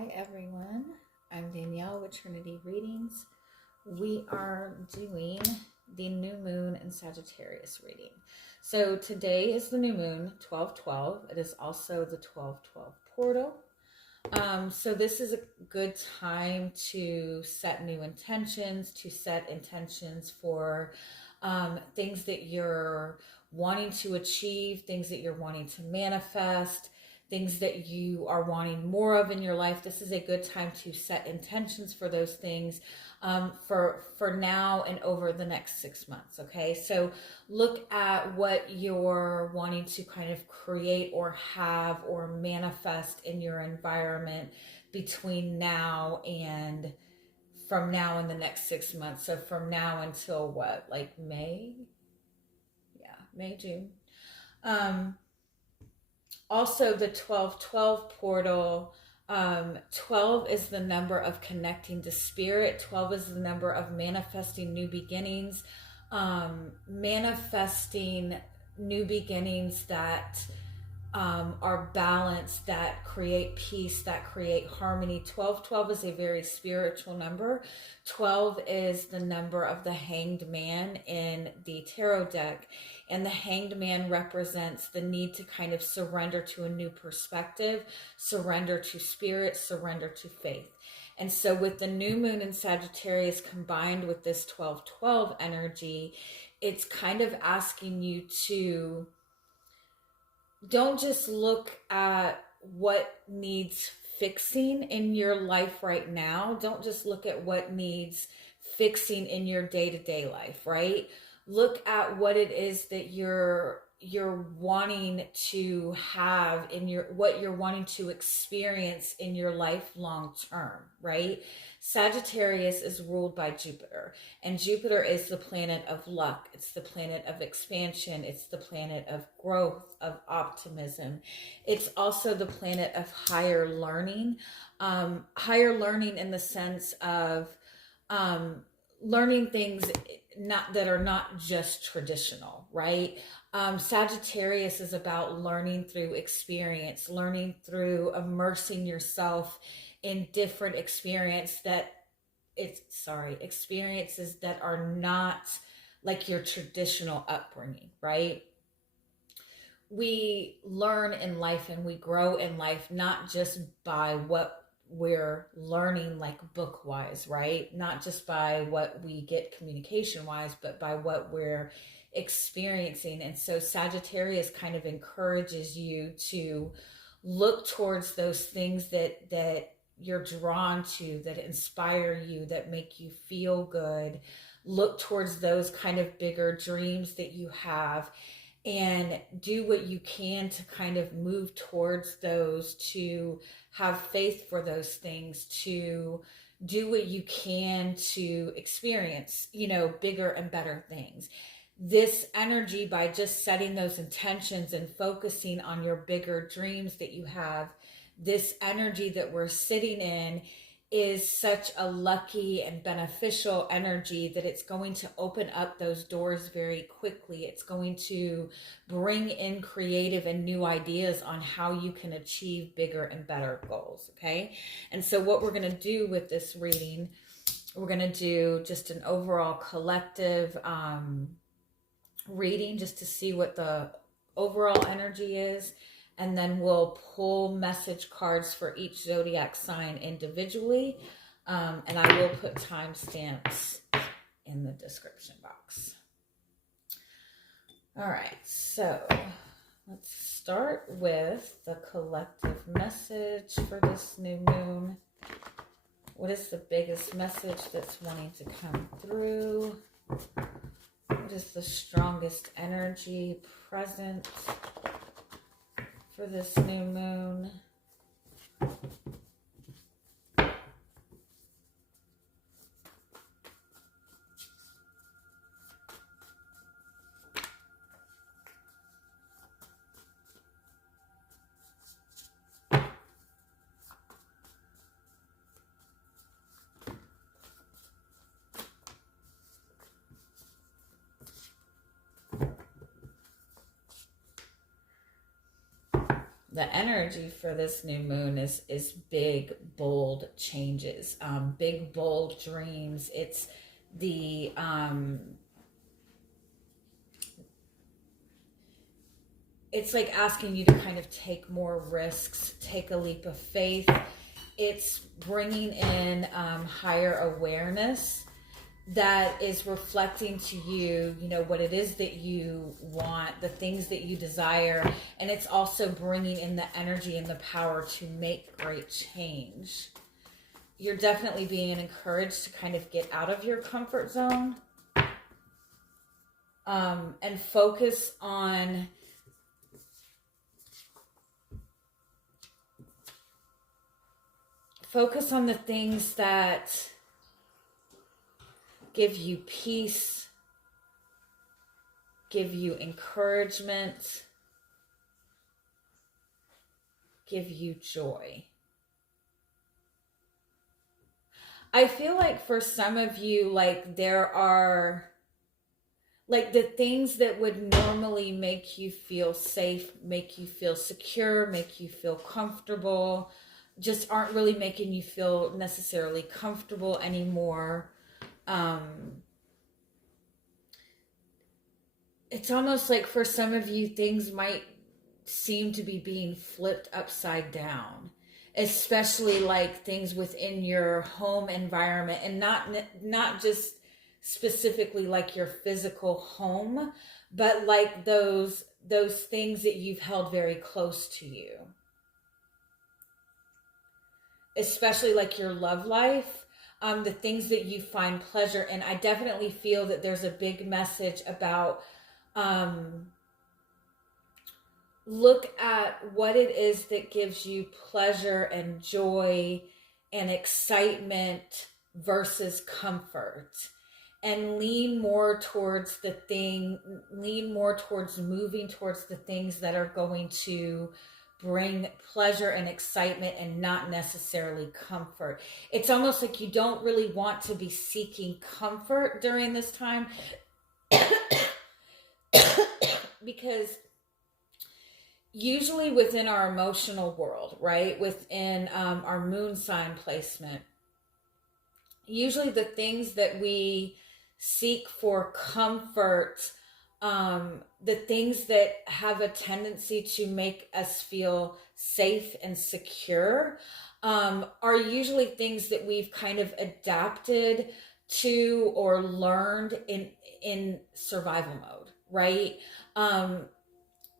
Hi everyone, I'm Danielle with Trinity Readings. We are doing the new moon and Sagittarius reading. So today is the new moon, 12/12. It is also the 12/12 portal. So this is a good time to set new intentions, to set intentions for things that you're wanting to achieve, things that you're wanting to manifest, things that you are wanting more of in your life. This is a good time to set intentions for those things for now and over the next 6 months. Okay, so look at what you're wanting to kind of create or have or manifest in your environment between now and from now and the next 6 months. So from now until what, like May? Yeah, May, June. Also, the 12/12 portal, 12 is the number of connecting to spirit. 12 is the number of manifesting new beginnings, manifesting new beginnings that are balanced, that create peace, that create harmony. 12/12 is a very spiritual number. 12 is the number of the Hanged Man in the tarot deck. And the Hanged Man represents the need to kind of surrender to a new perspective, surrender to spirit, surrender to faith. And so with the new moon in Sagittarius combined with this 12/12 energy, it's kind of asking you to don't just look at what needs fixing in your life right now. Don't just look at what needs fixing in your day-to-day life, right? Look at what it is that you're wanting to have in what you're wanting to experience in your life long term, right? Sagittarius is ruled by Jupiter, and Jupiter is the planet of luck. It's the planet of expansion. It's the planet of growth, of optimism. It's also the planet of higher learning in the sense of learning things that are not just traditional, right? Sagittarius is about learning through experience, learning through immersing yourself in different experiences that are not like your traditional upbringing, right? We learn in life and we grow in life not just by what we're learning, like book wise, right? Not just by what we get communication wise, but by what we're experiencing. And so Sagittarius kind of encourages you to look towards those things that you're drawn to, that inspire you, that make you feel good. Look towards those kind of bigger dreams that you have, and do what you can to kind of move towards those, to have faith for those things, to do what you can to experience, bigger and better things. This energy, by just setting those intentions and focusing on your bigger dreams that you have, this energy that we're sitting in is such a lucky and beneficial energy that it's going to open up those doors very quickly. It's going to bring in creative and new ideas on how you can achieve bigger and better goals, okay? And so what we're going to do with this reading, we're going to do just an overall collective reading just to see what the overall energy is. And then we'll pull message cards for each zodiac sign individually. And I will put timestamps in the description box. All right, so let's start with the collective message for this new moon. What is the biggest message that's wanting to come through? What is the strongest energy present for this new moon? The energy for this new moon is big, bold changes, big, bold dreams. It's the it's like asking you to kind of take more risks, take a leap of faith. It's bringing in higher awareness that is reflecting to you, you know, what it is that you want, the things that you desire. And it's also bringing in the energy and the power to make great change. You're definitely being encouraged to kind of get out of your comfort zone, and focus on the things that give you peace, give you encouragement, give you joy. I feel like for some of you, like there are, like the things that would normally make you feel safe, make you feel secure, make you feel comfortable, just aren't really making you feel necessarily comfortable anymore. It's almost like for some of you, things might seem to be being flipped upside down, especially like things within your home environment, and not just specifically like your physical home, but like those things that you've held very close to you, especially like your love life, the things that you find pleasure in. I definitely feel that there's a big message about look at what it is that gives you pleasure and joy and excitement versus comfort, and lean more towards moving towards the things that are going to bring pleasure and excitement and not necessarily comfort. It's almost like you don't really want to be seeking comfort during this time because usually within our emotional world, right, within our moon sign placement, usually the things that we seek for comfort, the things that have a tendency to make us feel safe and secure, are usually things that we've kind of adapted to or learned in survival mode, right?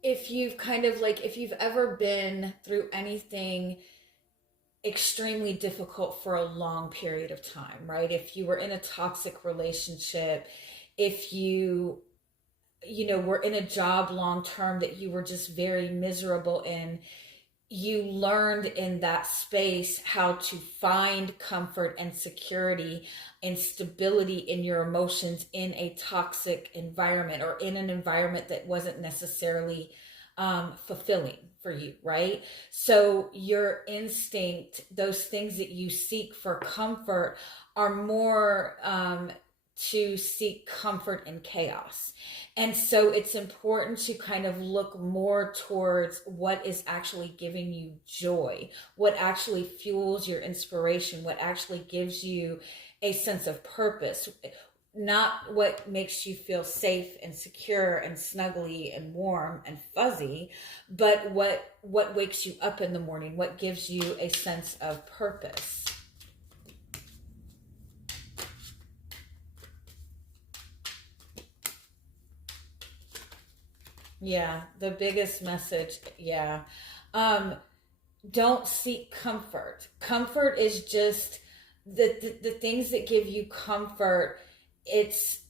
If you've ever been through anything extremely difficult for a long period of time, right? If you were in a toxic relationship, if you were in a job long term that you were just very miserable in, you learned in that space how to find comfort and security and stability in your emotions in a toxic environment, or in an environment that wasn't necessarily fulfilling for you, right? So your instinct, those things that you seek for comfort, are more to seek comfort in chaos. And so it's important to kind of look more towards what is actually giving you joy, what actually fuels your inspiration, what actually gives you a sense of purpose, not what makes you feel safe and secure and snuggly and warm and fuzzy, but what wakes you up in the morning, what gives you a sense of purpose. Yeah, the biggest message, yeah. Don't seek comfort. Comfort is just the things that give you comfort. It's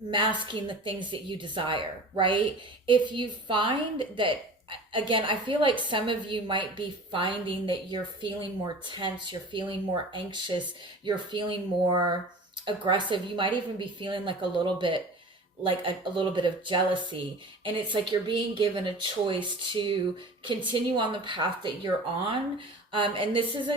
masking the things that you desire, right? If you find that, again, I feel like some of you might be finding that you're feeling more tense, you're feeling more anxious, you're feeling more aggressive. You might even be feeling like a little bit of jealousy, and it's like you're being given a choice to continue on the path that you're on, And this is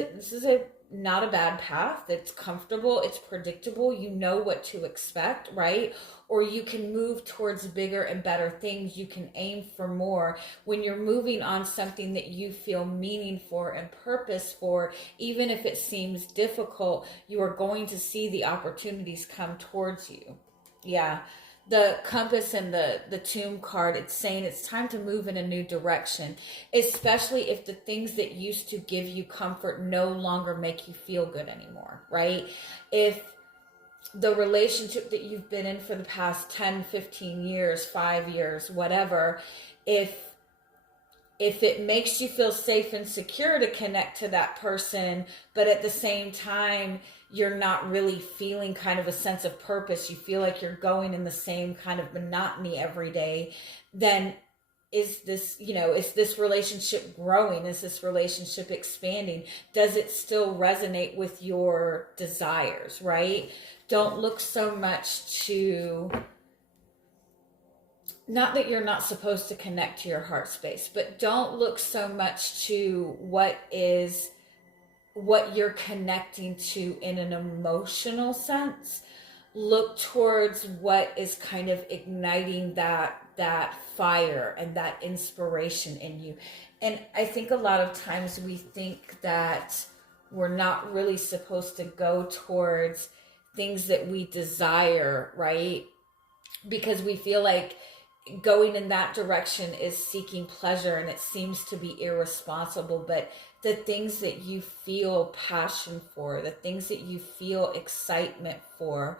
a not a bad path. It's comfortable, it's predictable, you know what to expect, right? Or you can move towards bigger and better things. You can aim for more. When you're moving on something that you feel meaning for and purpose for, even if it seems difficult, you are going to see the opportunities come towards you. Yeah. The compass and the tomb card, it's saying it's time to move in a new direction, especially if the things that used to give you comfort no longer make you feel good anymore, right? If the relationship that you've been in for the past 10, 15 years, 5 years, whatever, if it makes you feel safe and secure to connect to that person, but at the same time, you're not really feeling kind of a sense of purpose, you feel like you're going in the same kind of monotony every day, then is this relationship growing? Is this relationship expanding? Does it still resonate with your desires, right? Don't look so much to, not that you're not supposed to connect to your heart space, but don't look so much to what you're connecting to in an emotional sense. Look towards what is kind of igniting that fire and that inspiration in you. And I think a lot of times we think that we're not really supposed to go towards things that we desire, right? Because we feel like going in that direction is seeking pleasure, and it seems to be irresponsible. But the things that you feel passion for, the things that you feel excitement for,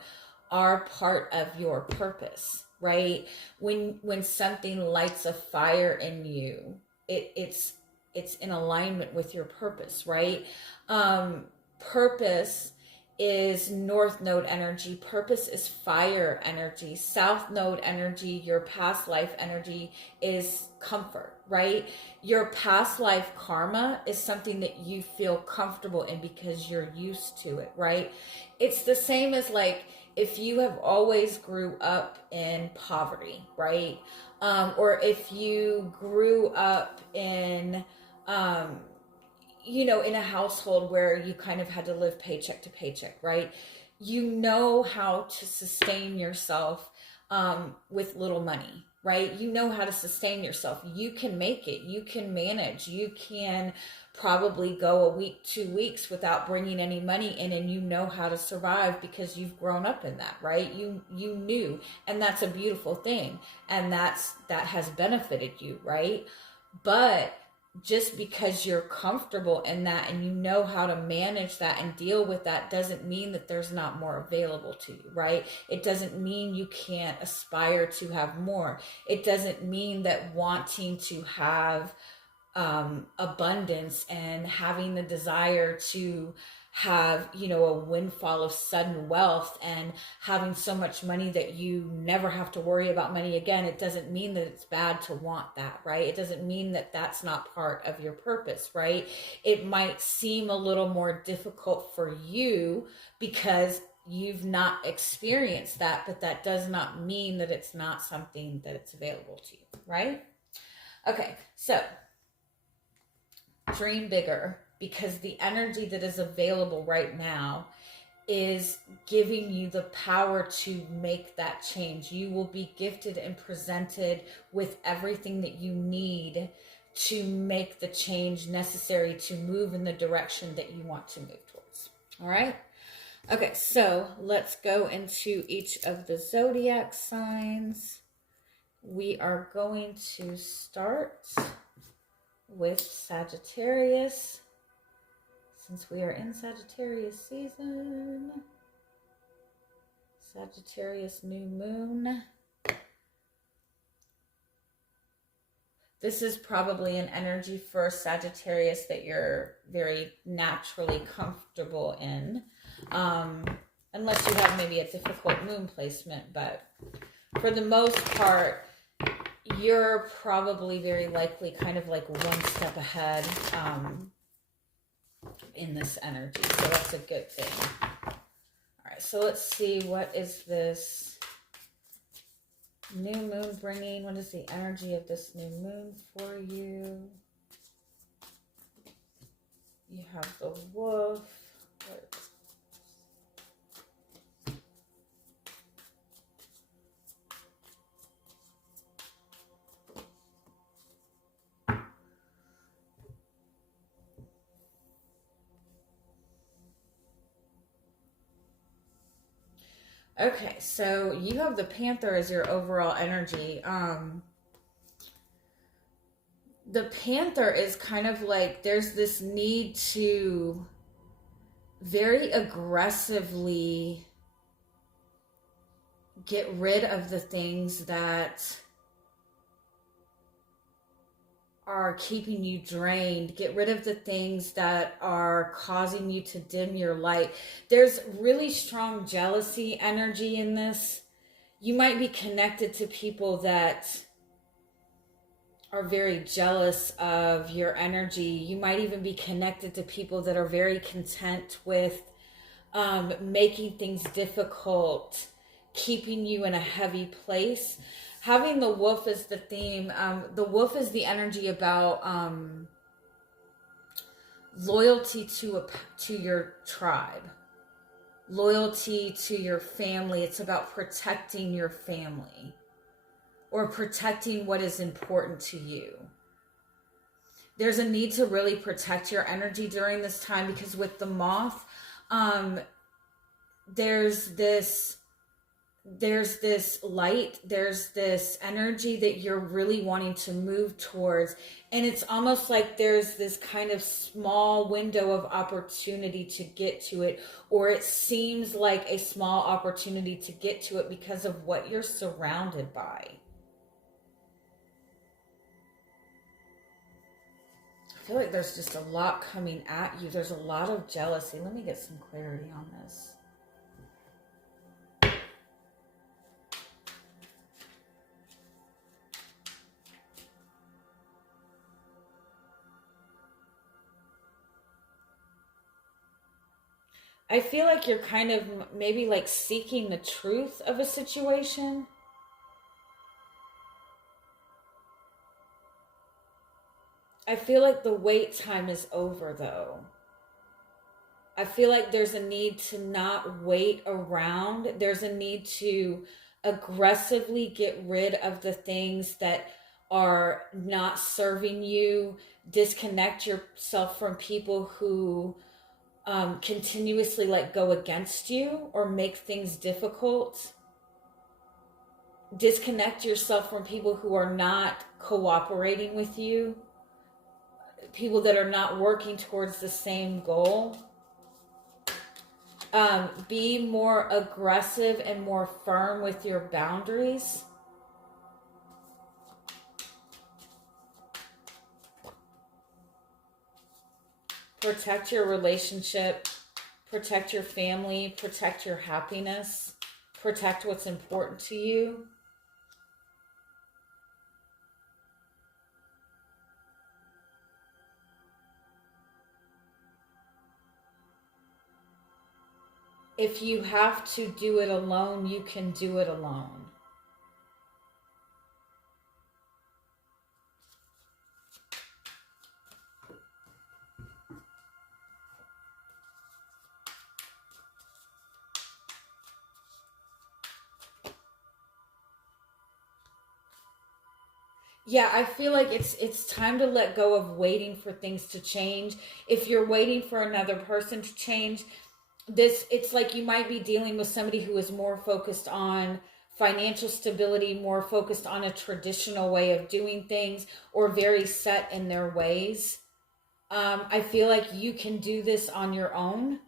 are part of your purpose, right? When something lights a fire in you, it's in alignment with your purpose, right? Purpose is North Node energy. Purpose is fire energy. South Node energy, your past life energy, is comfort, right? Your past life karma is something that you feel comfortable in because you're used to it, right? It's the same as like if you have always grew up in poverty, right? Or if you grew up in in a household where you kind of had to live paycheck to paycheck, right? You know how to sustain yourself with little money, right? You know how to sustain yourself. You can make it. You can manage. You can probably go a week, 2 weeks without bringing any money in, and you know how to survive because you've grown up in that, right? You knew, and that's a beautiful thing, and that has benefited you, right? But just because you're comfortable in that and you know how to manage that and deal with that doesn't mean that there's not more available to you, right? It doesn't mean you can't aspire to have more. It doesn't mean that wanting to have abundance and having the desire to have a windfall of sudden wealth and having so much money that you never have to worry about money again, it doesn't mean that it's bad to want that, right? It doesn't mean that that's not part of your purpose, right? It might seem a little more difficult for you because you've not experienced that, but that does not mean that it's not something that it's available to you, right? Okay, so dream bigger, because the energy that is available right now is giving you the power to make that change. You will be gifted and presented with everything that you need to make the change necessary to move in the direction that you want to move towards. All right? Okay, so let's go into each of the zodiac signs. We are going to start with Sagittarius, since we are in Sagittarius season. Sagittarius new moon. This is probably an energy for Sagittarius that you're very naturally comfortable in, unless you have maybe a difficult moon placement, but for the most part, you're probably very likely kind of like one step ahead in this energy. So that's a good thing. All right, so let's see, what is this new moon bringing? What is the energy of this new moon for you? You have the wolf. Okay, so you have the Panther as your overall energy. The Panther is kind of like there's this need to very aggressively get rid of the things that are keeping you drained, get rid of the things that are causing you to dim your light. There's really strong jealousy energy in this. You might be connected to people that are very jealous of your energy. You might even be connected to people that are very content with making things difficult, keeping you in a heavy place. Having the wolf as the theme, the wolf is the energy about loyalty to your tribe, loyalty to your family. It's about protecting your family or protecting what is important to you. There's a need to really protect your energy during this time because with the moth, there's this light, there's this energy that you're really wanting to move towards, and it's almost like there's this kind of small window of opportunity to get to it, or it seems like a small opportunity to get to it because of what you're surrounded by. I feel like there's just a lot coming at you. There's a lot of jealousy. Let me get some clarity on this. I feel like you're kind of maybe like seeking the truth of a situation. I feel like the wait time is over though. I feel like there's a need to not wait around. There's a need to aggressively get rid of the things that are not serving you. Disconnect yourself from people who continuously like go against you or make things difficult. Disconnect yourself from people who are not cooperating with you, people that are not working towards the same goal. Be more aggressive and more firm with your boundaries. Protect your relationship, protect your family, protect your happiness, protect what's important to you. If you have to do it alone, you can do it alone. Yeah, I feel like it's time to let go of waiting for things to change. If you're waiting for another person to change, it's like you might be dealing with somebody who is more focused on financial stability, more focused on a traditional way of doing things, or very set in their ways. I feel like you can do this on your own.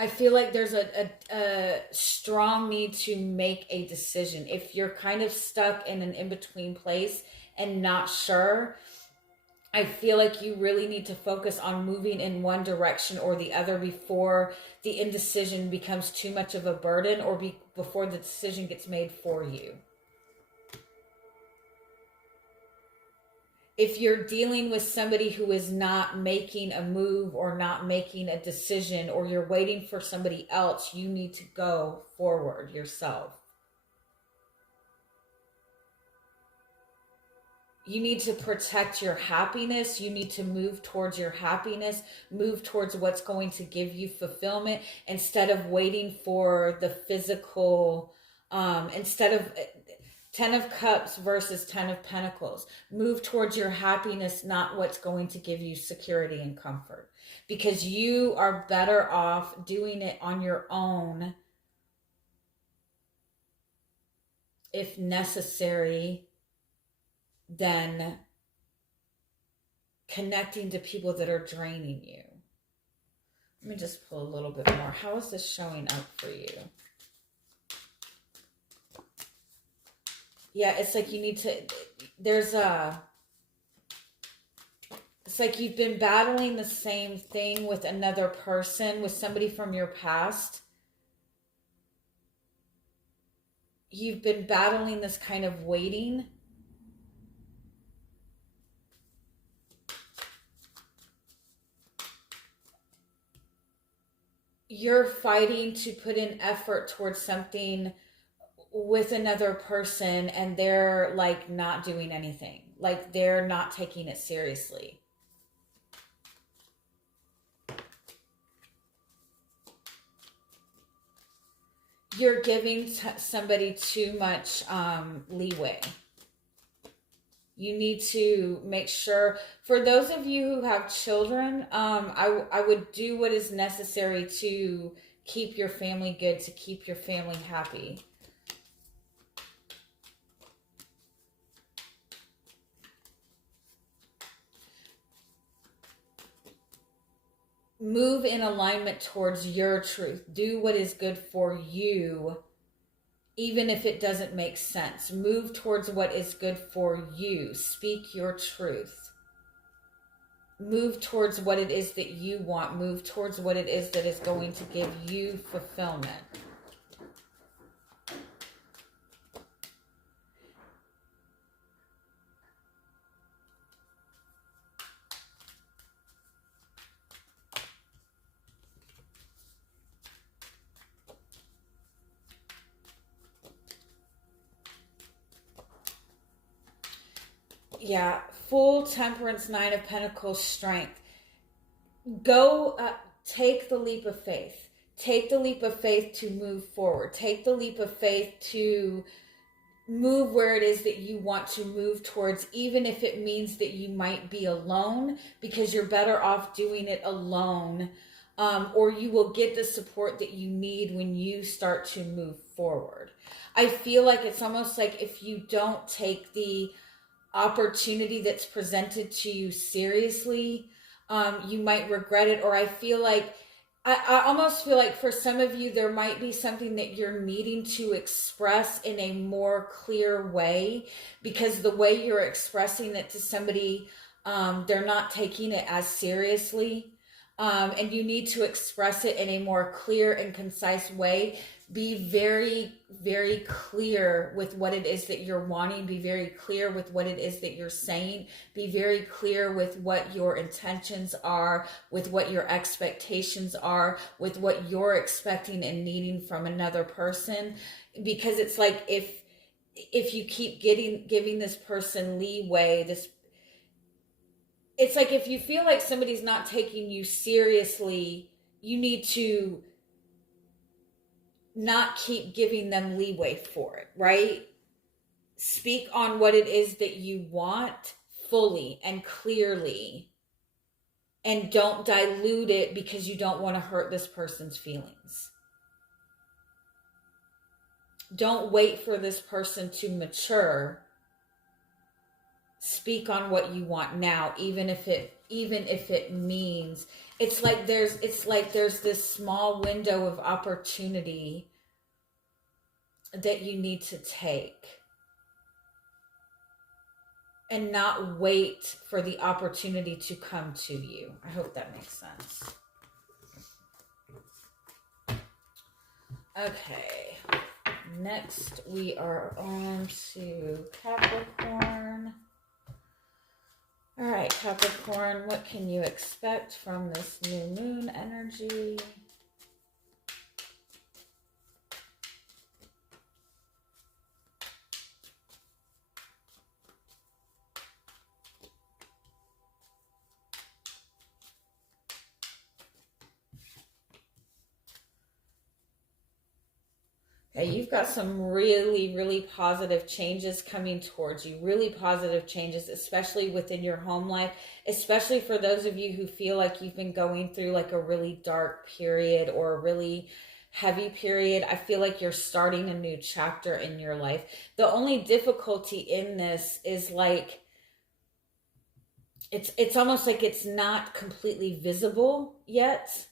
I feel like there's a strong need to make a decision. If you're kind of stuck in an in-between place and not sure, I feel like you really need to focus on moving in one direction or the other before the indecision becomes too much of a burden or before the decision gets made for you. If you're dealing with somebody who is not making a move or not making a decision, or you're waiting for somebody else, you need to go forward yourself. You need to protect your happiness. You need to move towards your happiness, move towards what's going to give you fulfillment instead of waiting for the physical, instead of 10 of Cups versus 10 of Pentacles. Move towards your happiness, not what's going to give you security and comfort. Because you are better off doing it on your own, if necessary, than connecting to people that are draining you. Let me just pull a little bit more. How is this showing up for you? Yeah, it's like you need to, it's like you've been battling the same thing with another person, with somebody from your past. You've been battling this kind of waiting. You're fighting to put in effort towards something with another person, and they're like not doing anything. Like they're not taking it seriously. You're giving somebody too much leeway. You need to make sure, for those of you who have children, I would do what is necessary to keep your family good, to keep your family happy. Move in alignment towards your truth. Do what is good for you, even if it doesn't make sense. Move towards what is good for you. Speak your truth. Move towards what it is that you want. Move towards what it is that is going to give you fulfillment. Yeah, full Temperance, Nine of Pentacles, strength. Go, take the leap of faith. Take the leap of faith to move forward. Take the leap of faith to move where it is that you want to move towards, even if it means that you might be alone, because you're better off doing it alone, or you will get the support that you need when you start to move forward. I feel like it's almost like if you don't take the opportunity that's presented to you seriously, you might regret it. Or I almost feel like for some of you, there might be something that you're needing to express in a more clear way, because the way you're expressing it to somebody, they're not taking it as seriously. And you need to express it in a more clear and concise way. Be very, very clear with what it is that you're wanting. Be very clear with what it is that you're saying. Be very clear with what your intentions are, with what your expectations are, with what you're expecting and needing from another person. Because it's like if you keep giving this person leeway, it's like if you feel like somebody's not taking you seriously, you need to not keep giving them leeway for it, right? Speak on what it is that you want fully and clearly, and don't dilute it because you don't want to hurt this person's feelings. Don't wait for this person to mature. Speak on what you want now, even if it means it's like there's this small window of opportunity that you need to take, and not wait for the opportunity to come to you. I hope that makes sense. Okay, next we are on to Capricorn. All right, Capricorn, what can you expect from this new moon energy? Yeah, you've got some really, really positive changes coming towards you. Really positive changes, especially within your home life, especially for those of you who feel like you've been going through like a really dark period or a really heavy period. I feel like you're starting a new chapter in your life. The only difficulty in this is like it's almost like it's not completely visible yet.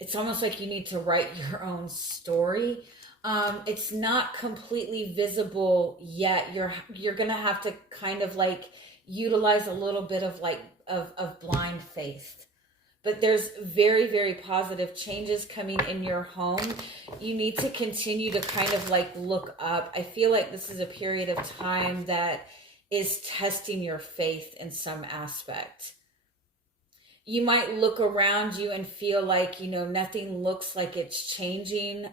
It's almost like you need to write your own story. It's not completely visible yet. You're gonna have to kind of like utilize a little bit of like of blind faith. But there's very, very positive changes coming in your home. You need to continue to kind of like look up. I feel like this is a period of time that is testing your faith in some aspect. You might look around you and feel like, nothing looks like it's changing.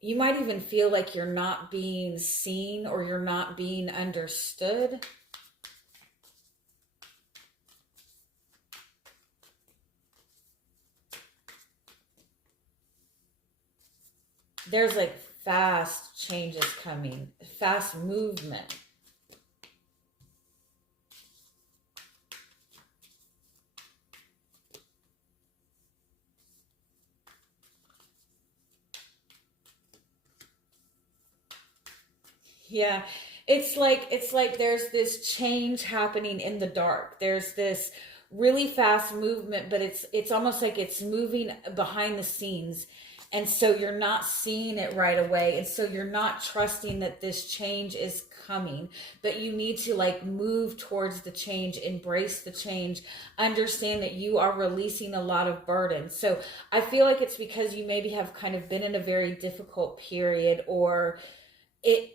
You might even feel like you're not being seen or you're not being understood. There's like fast changes coming, fast movement. Yeah, it's like there's this change happening in the dark. There's this really fast movement, but it's almost like it's moving behind the scenes. And so you're not seeing it right away. And so you're not trusting that this change is coming, but you need to like move towards the change, embrace the change, understand that you are releasing a lot of burden. So I feel like it's because you maybe have kind of been in a very difficult period, or it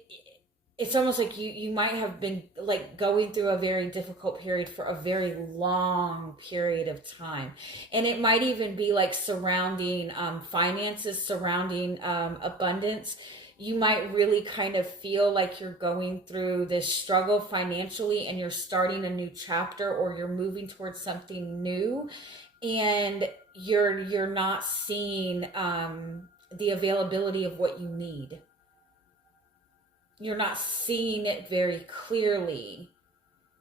it's almost like you might have been like going through a very difficult period for a very long period of time, and it might even be like surrounding finances, surrounding abundance. You might really kind of feel like you're going through this struggle financially and you're starting a new chapter, or you're moving towards something new, and you're not seeing the availability of what you need. You're not seeing it very clearly.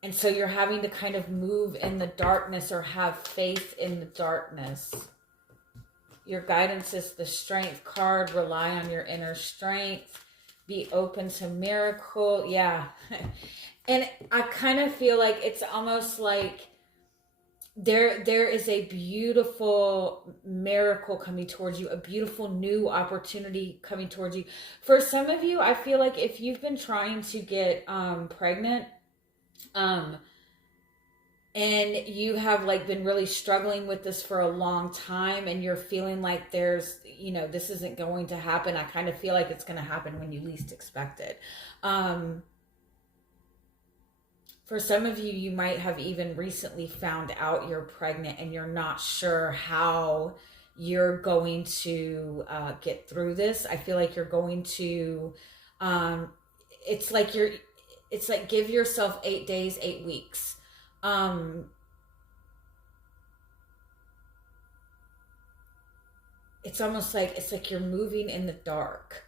And so you're having to kind of move in the darkness or have faith in the darkness. Your guidance is the Strength card. Rely on your inner strength. Be open to miracle. Yeah. And I kind of feel like it's almost like there is a beautiful miracle coming towards you, a beautiful new opportunity coming towards you. For some of you, I feel like if you've been trying to get pregnant, and you have like been really struggling with this for a long time, and you're feeling like there's, this isn't going to happen. I kind of feel like it's going to happen when you least expect it. For some of you, you might have even recently found out you're pregnant and you're not sure how you're going to get through this. I feel like you're going to, it's like give yourself 8 days, 8 weeks. It's almost like, it's like you're moving in the dark.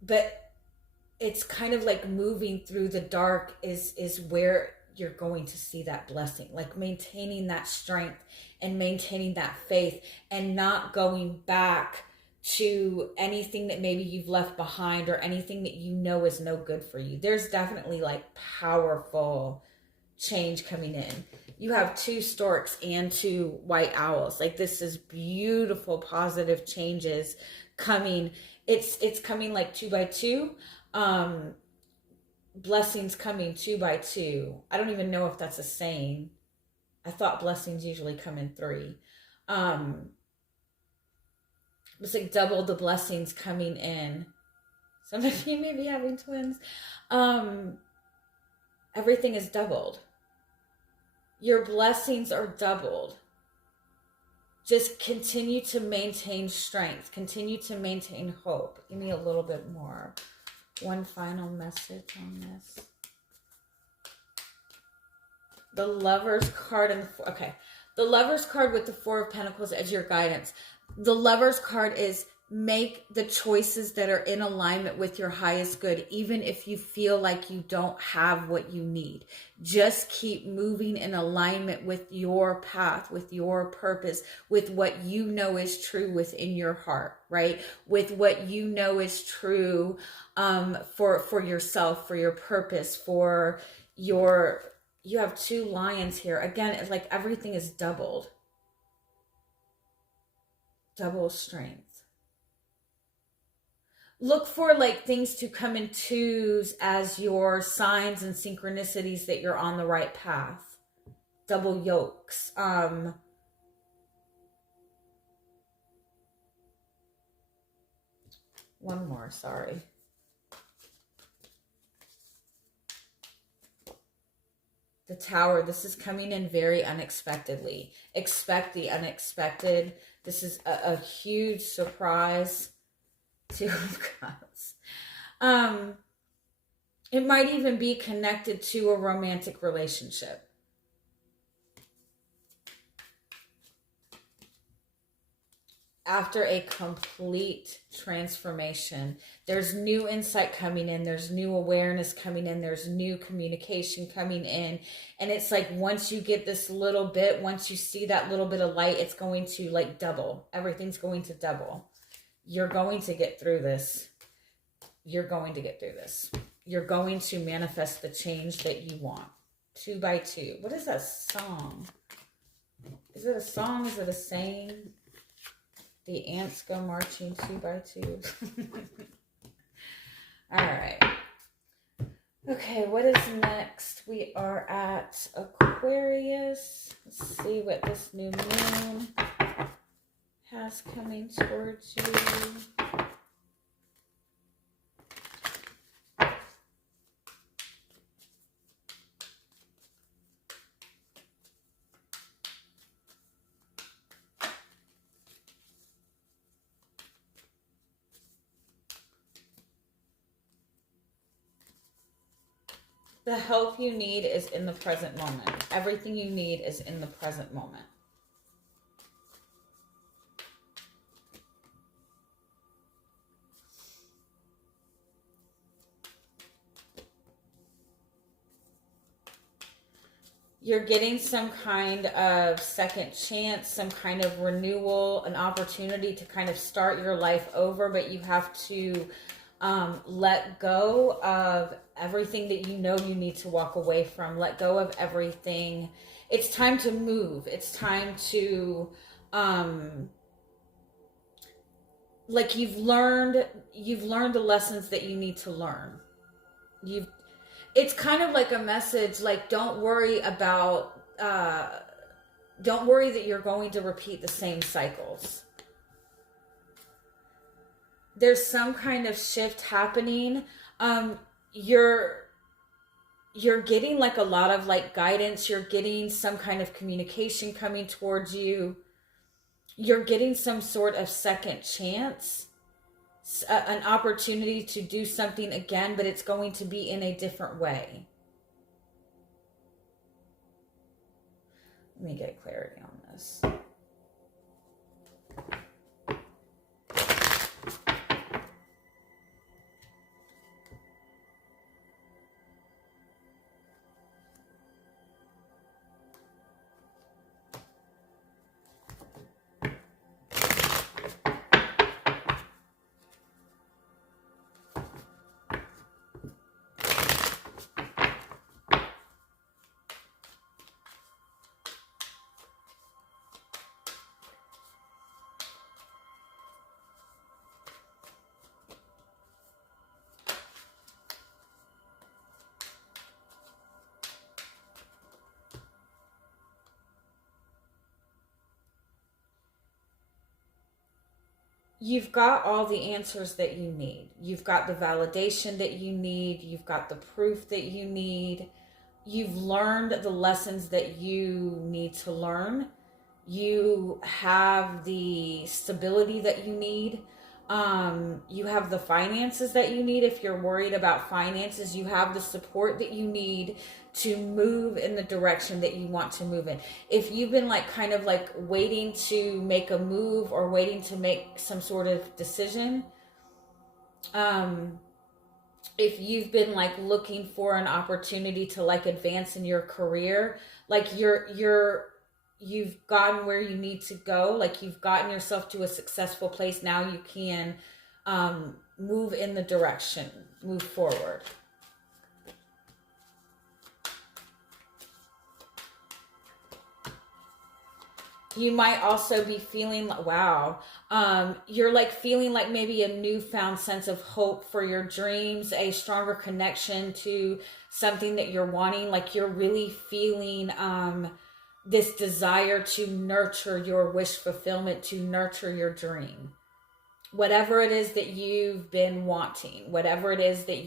But it's kind of like moving through the dark is where you're going to see that blessing, like maintaining that strength and maintaining that faith and not going back to anything that maybe you've left behind or anything that is no good for you. There's definitely like powerful change coming in. You have 2 storks and 2 white owls. Like, this is beautiful, positive changes coming. It's coming like 2 by 2. Blessings coming 2 by 2. I don't even know if that's a saying. I thought blessings usually come in 3. It's like double the blessings coming in. Some of you may be having twins. Everything is doubled. Your blessings are doubled. Just continue to maintain strength. Continue to maintain hope. Give me a little bit more. One final message on this. The Lover's card and the Lover's card with the Four of Pentacles as your guidance. The Lover's card is make the choices that are in alignment with your highest good, even if you feel like you don't have what you need. Just keep moving in alignment with your path, with your purpose, with what you know is true within your heart, right? With what you know is true for yourself, for your purpose, for your... You have two lions here. Again, it's like everything is doubled. Double strength. Look for like things to come in twos as your signs and synchronicities that you're on the right path. Double yolks. One more, sorry. The Tower, this is coming in very unexpectedly. Expect the unexpected. This is a huge surprise. Two of Cups. It might even be connected to a romantic relationship. After a complete transformation, there's new insight coming in, there's new awareness coming in, there's new communication coming in. And it's like once you get this little bit, once you see that little bit of light, it's going to like double. Everything's going to double. You're going to get through this. You're going to get through this. You're going to manifest the change that you want. 2 by 2. What is that song? Is it a song? Is it a saying? The ants go marching 2 by 2. All right. Okay, what is next? We are at Aquarius. Let's see what this new moon has coming towards you. The help you need is in the present moment. Everything you need is in the present moment. You're getting some kind of second chance, some kind of renewal, an opportunity to kind of start your life over, but you have to let go of everything that you know you need to walk away from. Let go of everything. It's time to move. It's time to, like you've learned the lessons that you need to learn. It's kind of like a message, like don't worry that you're going to repeat the same cycles. There's some kind of shift happening. You're getting like a lot of like guidance. You're getting some kind of communication coming towards you. You're getting some sort of second chance, an opportunity to do something again, but it's going to be in a different way. Let me get clarity on this. You've got all the answers that you need. You've got the validation that you need. You've got the proof that you need. You've learned the lessons that you need to learn. You have the stability that you need. You have the finances that you need. If you're worried about finances, you have the support that you need to move in the direction that you want to move in. If you've been like kind of like waiting to make a move or waiting to make some sort of decision, if you've been like looking for an opportunity to like advance in your career, like you've gotten where you need to go, like you've gotten yourself to a successful place, now you can move in the direction, move forward. You might also be feeling, wow, you're like feeling like maybe a newfound sense of hope for your dreams, a stronger connection to something that you're wanting. Like you're really feeling this desire to nurture your wish fulfillment, to nurture your dream. Whatever it is that you've been wanting, whatever it is that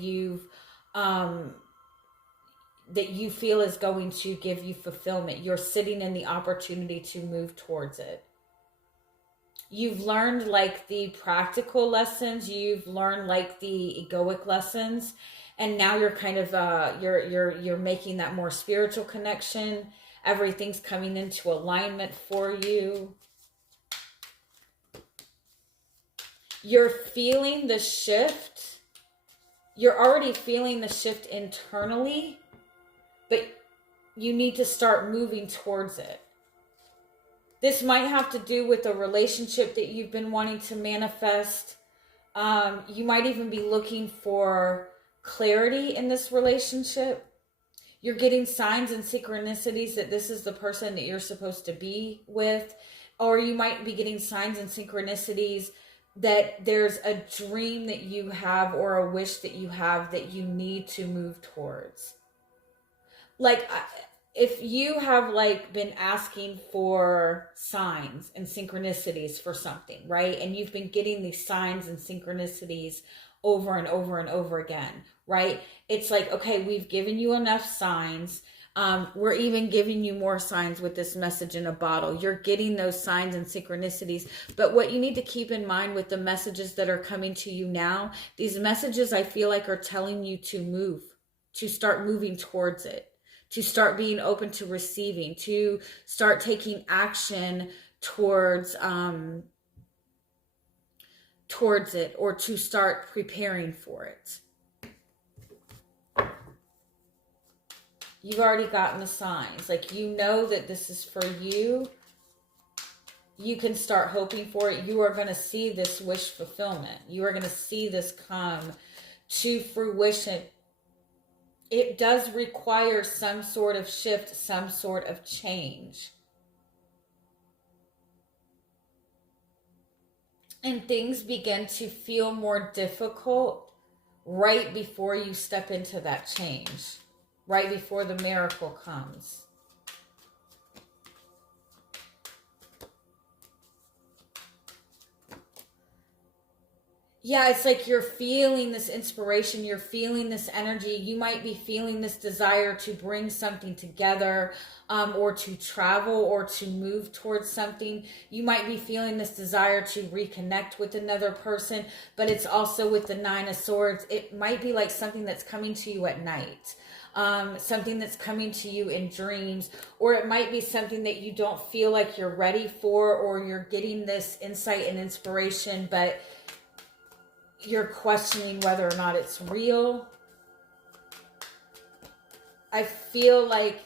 that you feel is going to give you fulfillment, you're sitting in the opportunity to move towards it. You've learned like the practical lessons, you've learned like the egoic lessons, and now you're kind of you're making that more spiritual connection. Everything's coming into alignment for you. You're feeling the shift. You're already feeling the shift internally, but you need to start moving towards it. This might have to do with a relationship that you've been wanting to manifest. You might even be looking for clarity in this relationship. You're getting signs and synchronicities that this is the person that you're supposed to be with. Or you might be getting signs and synchronicities that there's a dream that you have or a wish that you have that you need to move towards. Like if you have like been asking for signs and synchronicities for something, right? And you've been getting these signs and synchronicities over and over and over again, right? It's like, okay, we've given you enough signs. We're even giving you more signs with this message in a bottle. You're getting those signs and synchronicities. But what you need to keep in mind with the messages that are coming to you now, these messages I feel like are telling you to move, to start moving towards it, to start being open to receiving, to start taking action towards it, or to start preparing for it. You've already gotten the signs. Like, you know that this is for you. You can start hoping for it. You are going to see this wish fulfillment. You are going to see this come to fruition. It does require some sort of shift, some sort of change. And things begin to feel more difficult right before you step into that change, right before the miracle comes. Yeah, it's like you're feeling this inspiration, you're feeling this energy. You might be feeling this desire to bring something together, or to travel, or to move towards something. You might be feeling this desire to reconnect with another person, but it's also with the Nine of Swords. It might be like something that's coming to you at night. Something that's coming to you in dreams, or it might be something that you don't feel like you're ready for, or you're getting this insight and inspiration, but you're questioning whether or not it's real. I feel like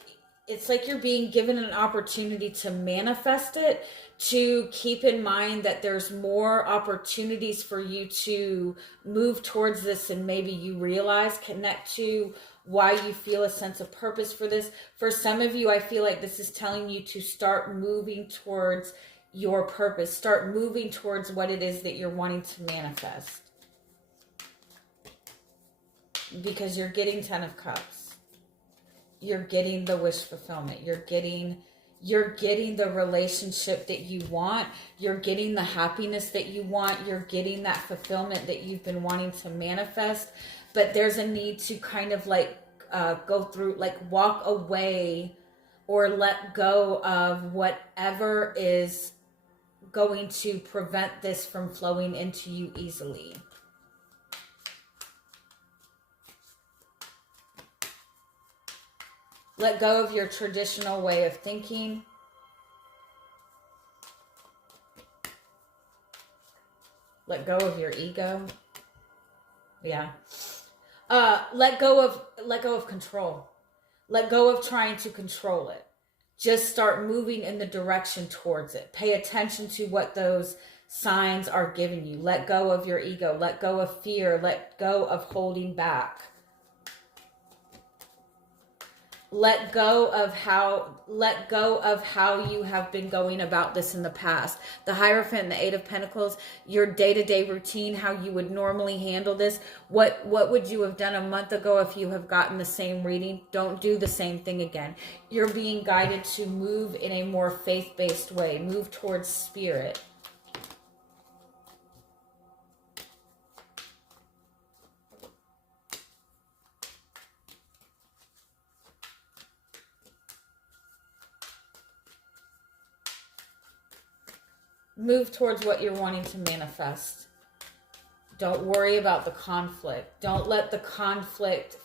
it's like you're being given an opportunity to manifest it, to keep in mind that there's more opportunities for you to move towards this and maybe you realize, connect to why you feel a sense of purpose for this. For some of you, I feel like this is telling you to start moving towards your purpose, start moving towards what it is that you're wanting to manifest. Because you're getting 10 of Cups. You're getting the wish fulfillment. You're getting the relationship that you want. You're getting the happiness that you want. You're getting that fulfillment that you've been wanting to manifest. But there's a need to kind of like go through, like walk away or let go of whatever is going to prevent this from flowing into you easily. Let go of your traditional way of thinking. Let go of your ego. Yeah. Let go of control. Let go of trying to control it. Just start moving in the direction towards it. Pay attention to what those signs are giving you. Let go of your ego. Let go of fear. Let go of holding back. Let go of how you have been going about this in the past. The Hierophant and the Eight of Pentacles, your day-to-day routine, how you would normally handle this. What would you have done a month ago if you have gotten the same reading? Don't do the same thing again. You're being guided to move in a more faith-based way. Move towards spirit. Move towards what you're wanting to manifest. Don't worry about the conflict. Don't let the conflict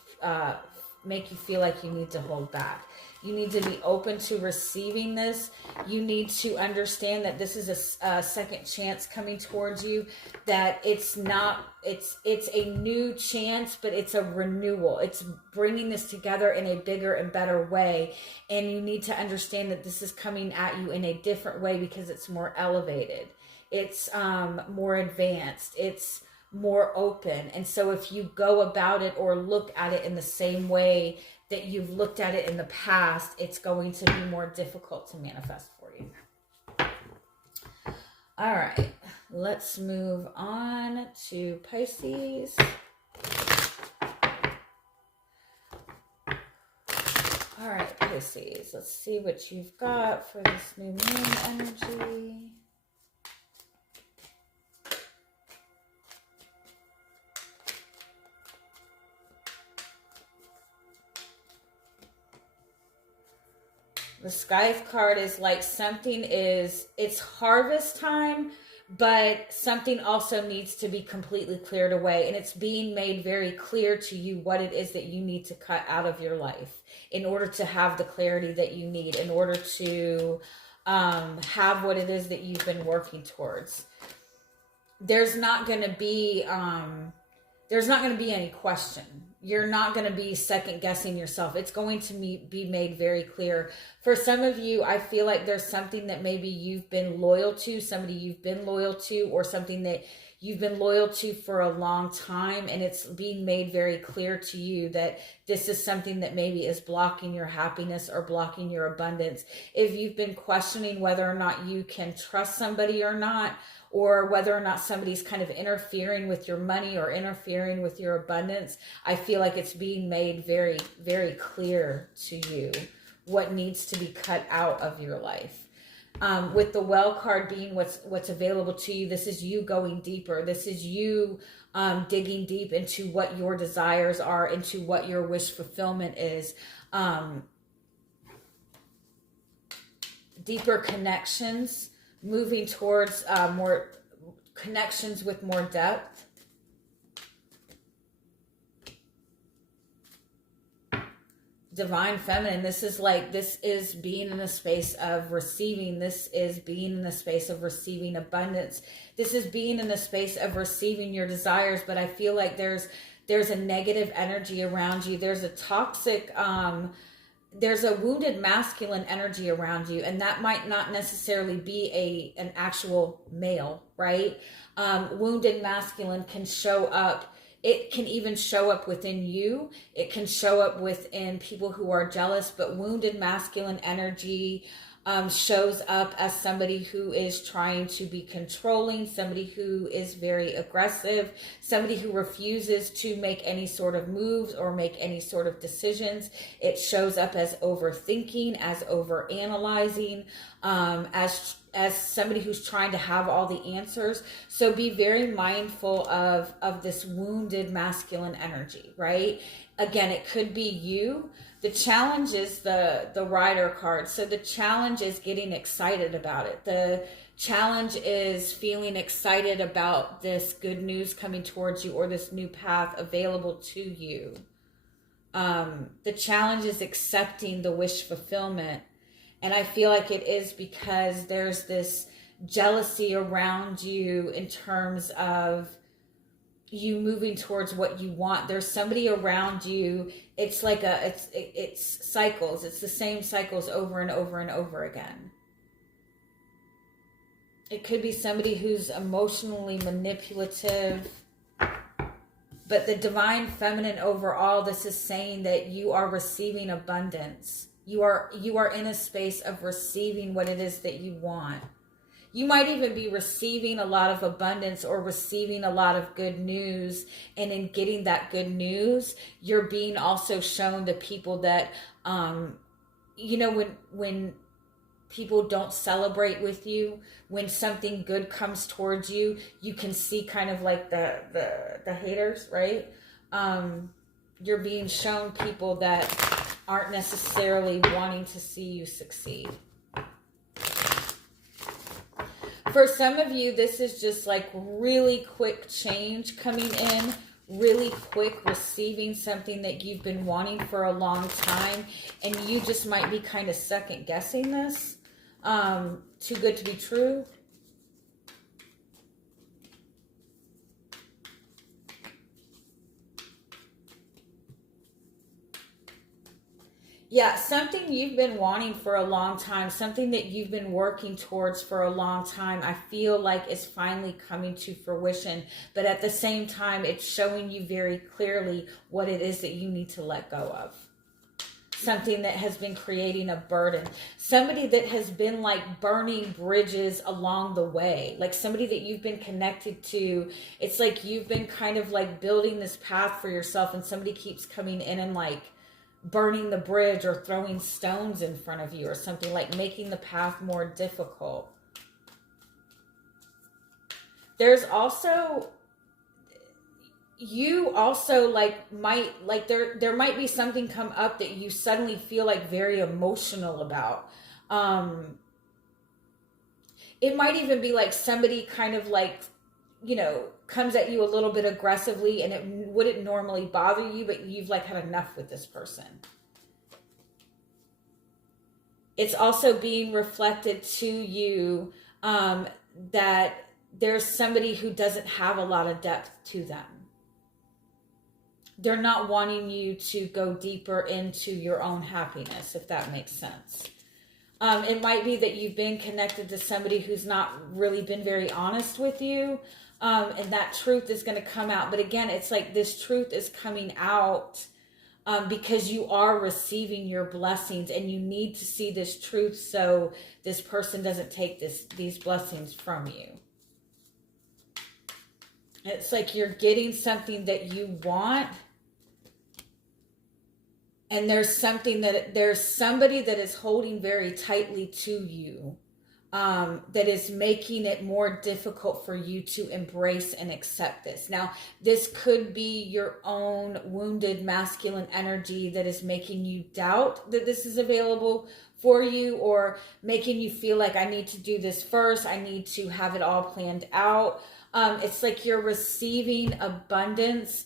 make you feel like you need to hold back. You need to be open to receiving this. You need to understand that this is a second chance coming towards you, that it's a new chance, but it's a renewal. It's bringing this together in a bigger and better way. And you need to understand that this is coming at you in a different way because it's more elevated. It's more advanced. It's more open. And so if you go about it or look at it in the same way that you've looked at it in the past, it's going to be more difficult to manifest for you. All right, let's move on to Pisces. All right, Pisces, let's see what you've got for this new moon energy. The Scythe card is like it's harvest time, but something also needs to be completely cleared away. And it's being made very clear to you what it is that you need to cut out of your life in order to have the clarity that you need, in order to have what it is that you've been working towards. There's not going to be any question. You're not going to be second guessing yourself. It's going to be made very clear. For some of you, I feel like there's something that maybe you've been loyal to, somebody you've been loyal to, or something that you've been loyal to for a long time. And it's being made very clear to you that this is something that maybe is blocking your happiness or blocking your abundance. If you've been questioning whether or not you can trust somebody or not, or whether or not somebody's kind of interfering with your money or interfering with your abundance, I feel like it's being made very, very clear to you what needs to be cut out of your life. With the Well card being what's available to you, this is you going deeper. This is you digging deep into what your desires are, into what your wish fulfillment is. Deeper connections. Moving towards more connections with more depth. Divine Feminine, this is being in the space of receiving. This is being in the space of receiving abundance. This is being in the space of receiving your desires, but I feel like there's a negative energy around you. There's a toxic there's a wounded masculine energy around you, and that might not necessarily be an actual male, right? Wounded masculine can show up. It can even show up within you. It can show up within people who are jealous, but wounded masculine energy shows up as somebody who is trying to be controlling, somebody who is very aggressive, somebody who refuses to make any sort of moves or make any sort of decisions. It shows up as overthinking, as overanalyzing, as somebody who's trying to have all the answers. So be very mindful of this wounded masculine energy, right? Again, it could be you. The challenge is the Rider card. So the challenge is getting excited about it. Challenge is feeling excited about this good news coming towards you or this new path available to you. The challenge is accepting the wish fulfillment. And I feel like it is because there's this jealousy around you in terms of you moving towards what you want. There's somebody around you. It's like it's cycles. It's the same cycles over and over and over again. It could be somebody who's emotionally manipulative. But the divine feminine overall, this is saying that you are receiving abundance. You are in a space of receiving what it is that you want. You might even be receiving a lot of abundance or receiving a lot of good news. And in getting that good news, you're being also shown to people that, when people don't celebrate with you, when something good comes towards you, you can see kind of like the haters, right? You're being shown people that aren't necessarily wanting to see you succeed. For some of you, this is just like really quick change coming in, really quick receiving something that you've been wanting for a long time, and you just might be kind of second guessing this. Too good to be true. Yeah, something you've been wanting for a long time, something that you've been working towards for a long time, I feel like is finally coming to fruition. But at the same time, it's showing you very clearly what it is that you need to let go of. Something that has been creating a burden. Somebody that has been like burning bridges along the way. Like somebody that you've been connected to. It's like you've been kind of like building this path for yourself, and somebody keeps coming in and like burning the bridge or throwing stones in front of you or something, like making the path more difficult. There's also, you also like might, like there might be something come up that you suddenly feel like very emotional about. It might even be like somebody kind of like, comes at you a little bit aggressively, and it wouldn't normally bother you, but you've like had enough with this person. It's also being reflected to you that there's somebody who doesn't have a lot of depth to them. They're not wanting you to go deeper into your own happiness, if that makes sense. It might be that you've been connected to somebody who's not really been very honest with you. And that truth is going to come out. But again, it's like this truth is coming out because you are receiving your blessings, and you need to see this truth so this person doesn't take these blessings from you. It's like you're getting something that you want, and there's somebody that is holding very tightly to you. That is making it more difficult for you to embrace and accept this. Now, this could be your own wounded masculine energy that is making you doubt that this is available for you, or making you feel like I need to do this first. I need to have it all planned out. It's like you're receiving abundance,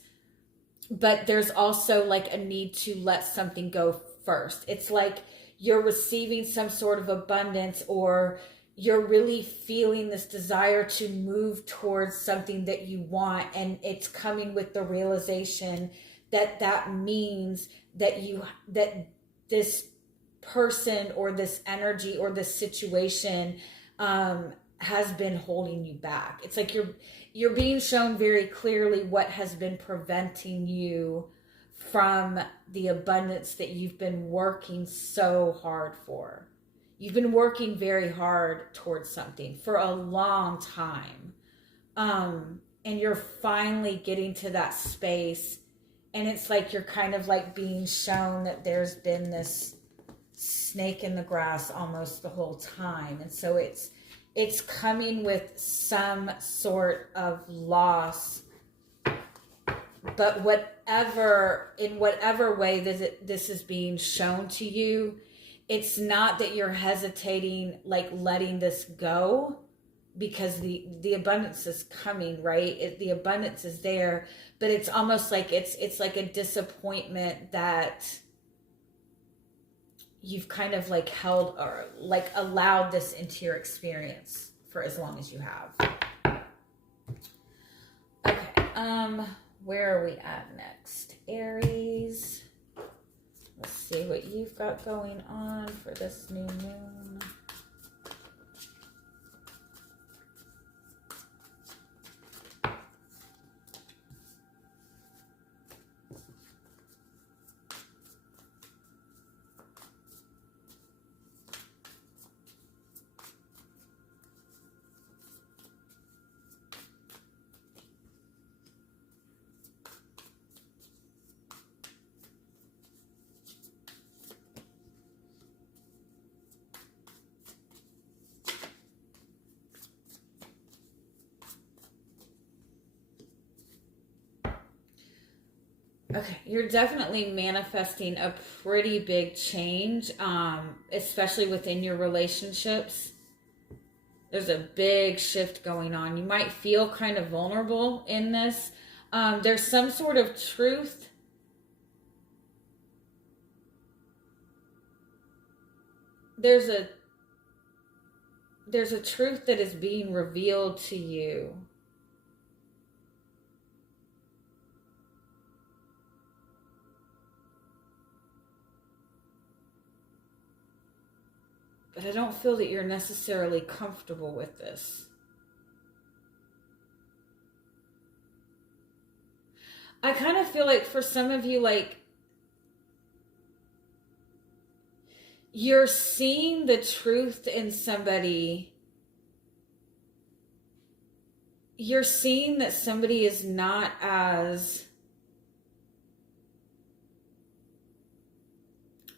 but there's also like a need to let something go first. It's like you're receiving some sort of abundance, or you're really feeling this desire to move towards something that you want, and it's coming with the realization that means that this person or this energy or this situation has been holding you back. It's like you're being shown very clearly what has been preventing you from the abundance that you've been working so hard for. You've been working very hard towards something for a long time. And you're finally getting to that space, and it's like you're kind of like being shown that there's been this snake in the grass almost the whole time. And so it's coming with some sort of loss. But in whatever way this is being shown to you, it's not that you're hesitating, like letting this go. because the abundance is coming, right? The abundance is there, but it's almost like it's like a disappointment that you've kind of like held or like allowed this into your experience for as long as you have. Okay, where are we at next? Aries. Let's see what you've got going on for this new moon. Okay, you're definitely manifesting a pretty big change, especially within your relationships. There's a big shift going on. You might feel kind of vulnerable in this. There's some sort of truth. There's a truth that is being revealed to you. But I don't feel that you're necessarily comfortable with this. I kind of feel like for some of you, like, you're seeing the truth in somebody. You're seeing that somebody is not as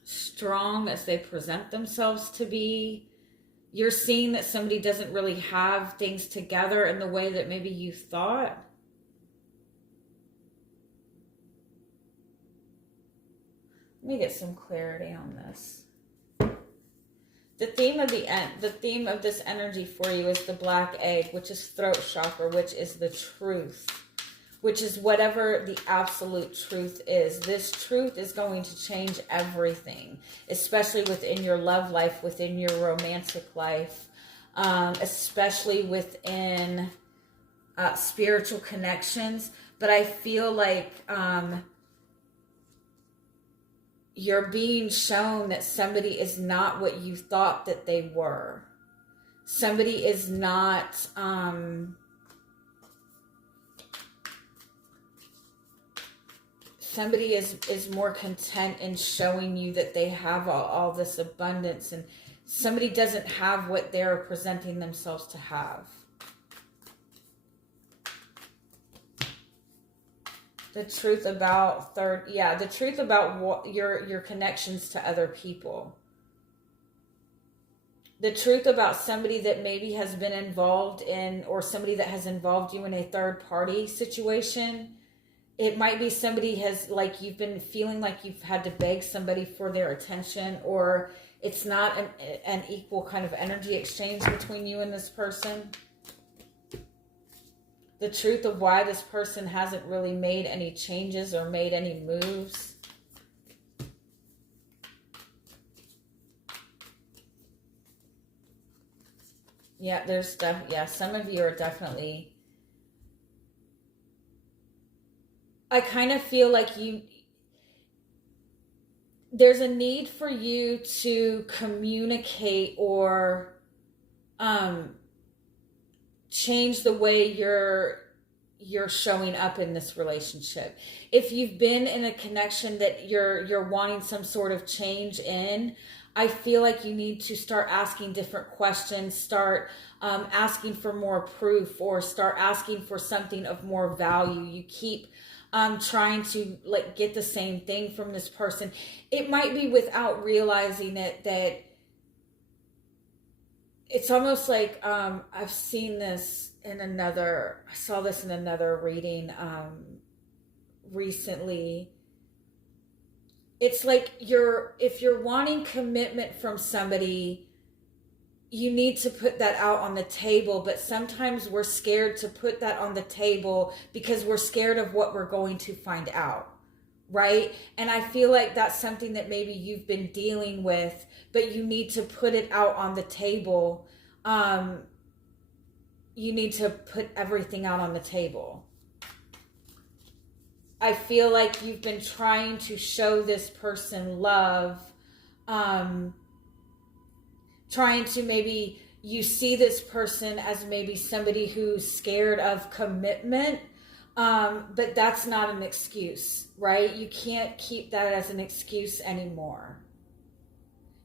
strong as they present themselves to be. You're seeing that somebody doesn't really have things together in the way that maybe you thought. Let me get some clarity on this. The theme of this energy for you is the black egg, which is throat chakra, which is the truth, which is whatever the absolute truth is. This truth is going to change everything, especially within your love life, within your romantic life, especially within spiritual connections. But I feel like you're being shown that somebody is not what you thought that they were. Somebody is not... somebody is more content in showing you that they have all this abundance, and somebody doesn't have what they're presenting themselves to have. The truth about the truth about what your connections to other people. The truth about somebody that maybe has been involved in, or somebody that has involved you in a third party situation. It might be somebody has, like, you've been feeling like you've had to beg somebody for their attention, or it's not an equal kind of energy exchange between you and this person. The truth of why this person hasn't really made any changes or made any moves. Yeah, there's stuff. Yeah, some of you are definitely... I kind of feel like there's a need for you to communicate or change the way you're showing up in this relationship. If you've been in a connection that you're wanting some sort of change in, I feel like you need to start asking different questions, start asking for more proof, or start asking for something of more value. You keep trying to like get the same thing from this person. It might be without realizing it, that it's almost like I've seen this in I saw this in another reading recently. It's like if you're wanting commitment from somebody, you need to put that out on the table, but sometimes we're scared to put that on the table because we're scared of what we're going to find out, right? And I feel like that's something that maybe you've been dealing with, but you need to put it out on the table. You need to put everything out on the table. I feel like you've been trying to show this person love, trying to, maybe you see this person as maybe somebody who's scared of commitment, but that's not an excuse, right? You can't keep that as an excuse anymore.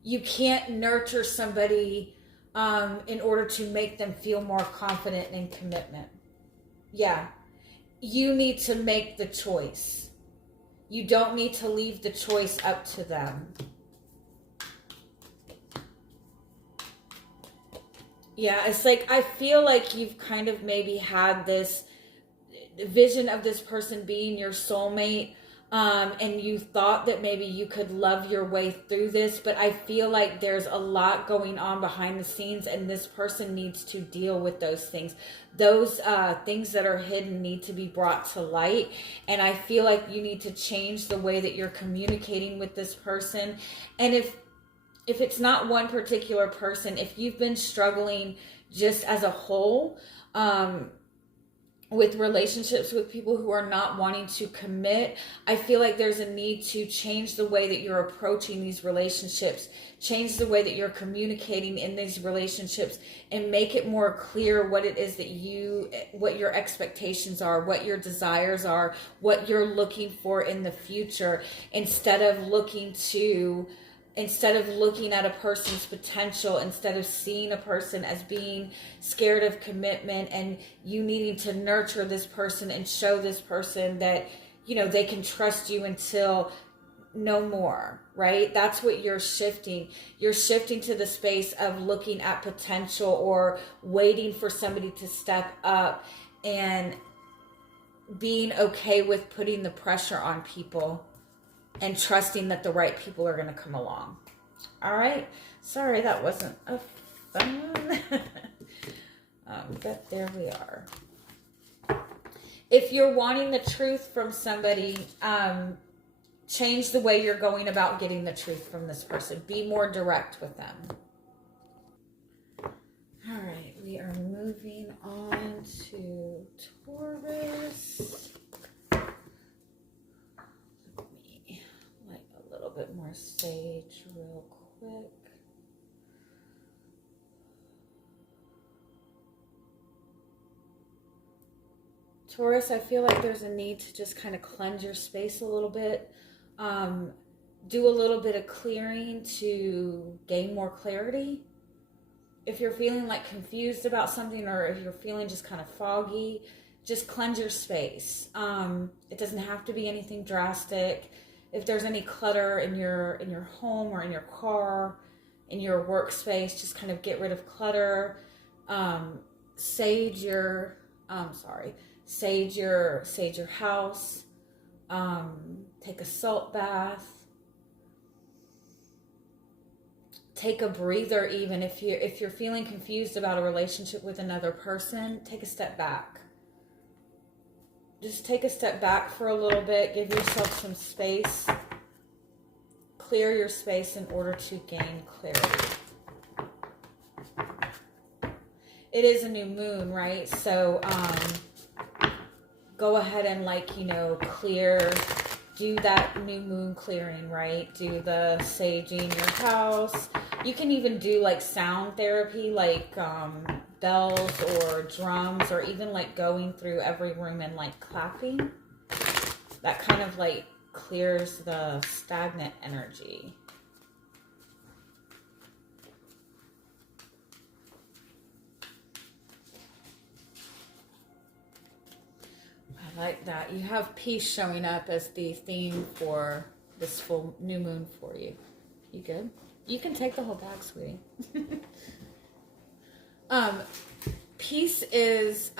You can't nurture somebody in order to make them feel more confident in commitment. Yeah, you need to make the choice. You don't need to leave the choice up to them. Yeah, it's like, I feel like you've kind of maybe had this vision of this person being your soulmate, and you thought that maybe you could love your way through this, but I feel like there's a lot going on behind the scenes, and this person needs to deal with those things. Those things that are hidden need to be brought to light, and I feel like you need to change the way that you're communicating with this person. And if it's not one particular person, if you've been struggling just as a whole with relationships with people who are not wanting to commit, I feel like there's a need to change the way that you're approaching these relationships, change the way that you're communicating in these relationships, and make it more clear what it is that what your expectations are, what your desires are, what you're looking for in the future, instead of looking at a person's potential, instead of seeing a person as being scared of commitment, and you needing to nurture this person and show this person that, they can trust you until no more, right? That's what you're shifting. You're shifting to the space of looking at potential, or waiting for somebody to step up, and being okay with putting the pressure on people and trusting that the right people are going to come along. All right. Sorry, that wasn't a fun. But there we are. If you're wanting the truth from somebody, change the way you're going about getting the truth from this person. Be more direct with them. All right. We are moving on to Taurus. Bit more sage real quick. Taurus, I feel like there's a need to just kind of cleanse your space a little bit. Do a little bit of clearing to gain more clarity. If you're feeling like confused about something, or if you're feeling just kind of foggy, just cleanse your space. It doesn't have to be anything drastic. If there's any clutter in your home, or in your car, in your workspace, just kind of get rid of clutter. Sage your house. Take a salt bath. Take a breather. Even if you're feeling confused about a relationship with another person, take a step back. Just take a step back for a little bit. Give yourself some space. Clear your space in order to gain clarity. It is a new moon, right? So go ahead and clear. Do that new moon clearing, right? Do the saging your house. You can even do sound therapy, bells or drums, or even going through every room and clapping. That kind of clears the stagnant energy. I like that. You have peace showing up as the theme for this full new moon for you. You good? You can take the whole bag, sweetie. Peace is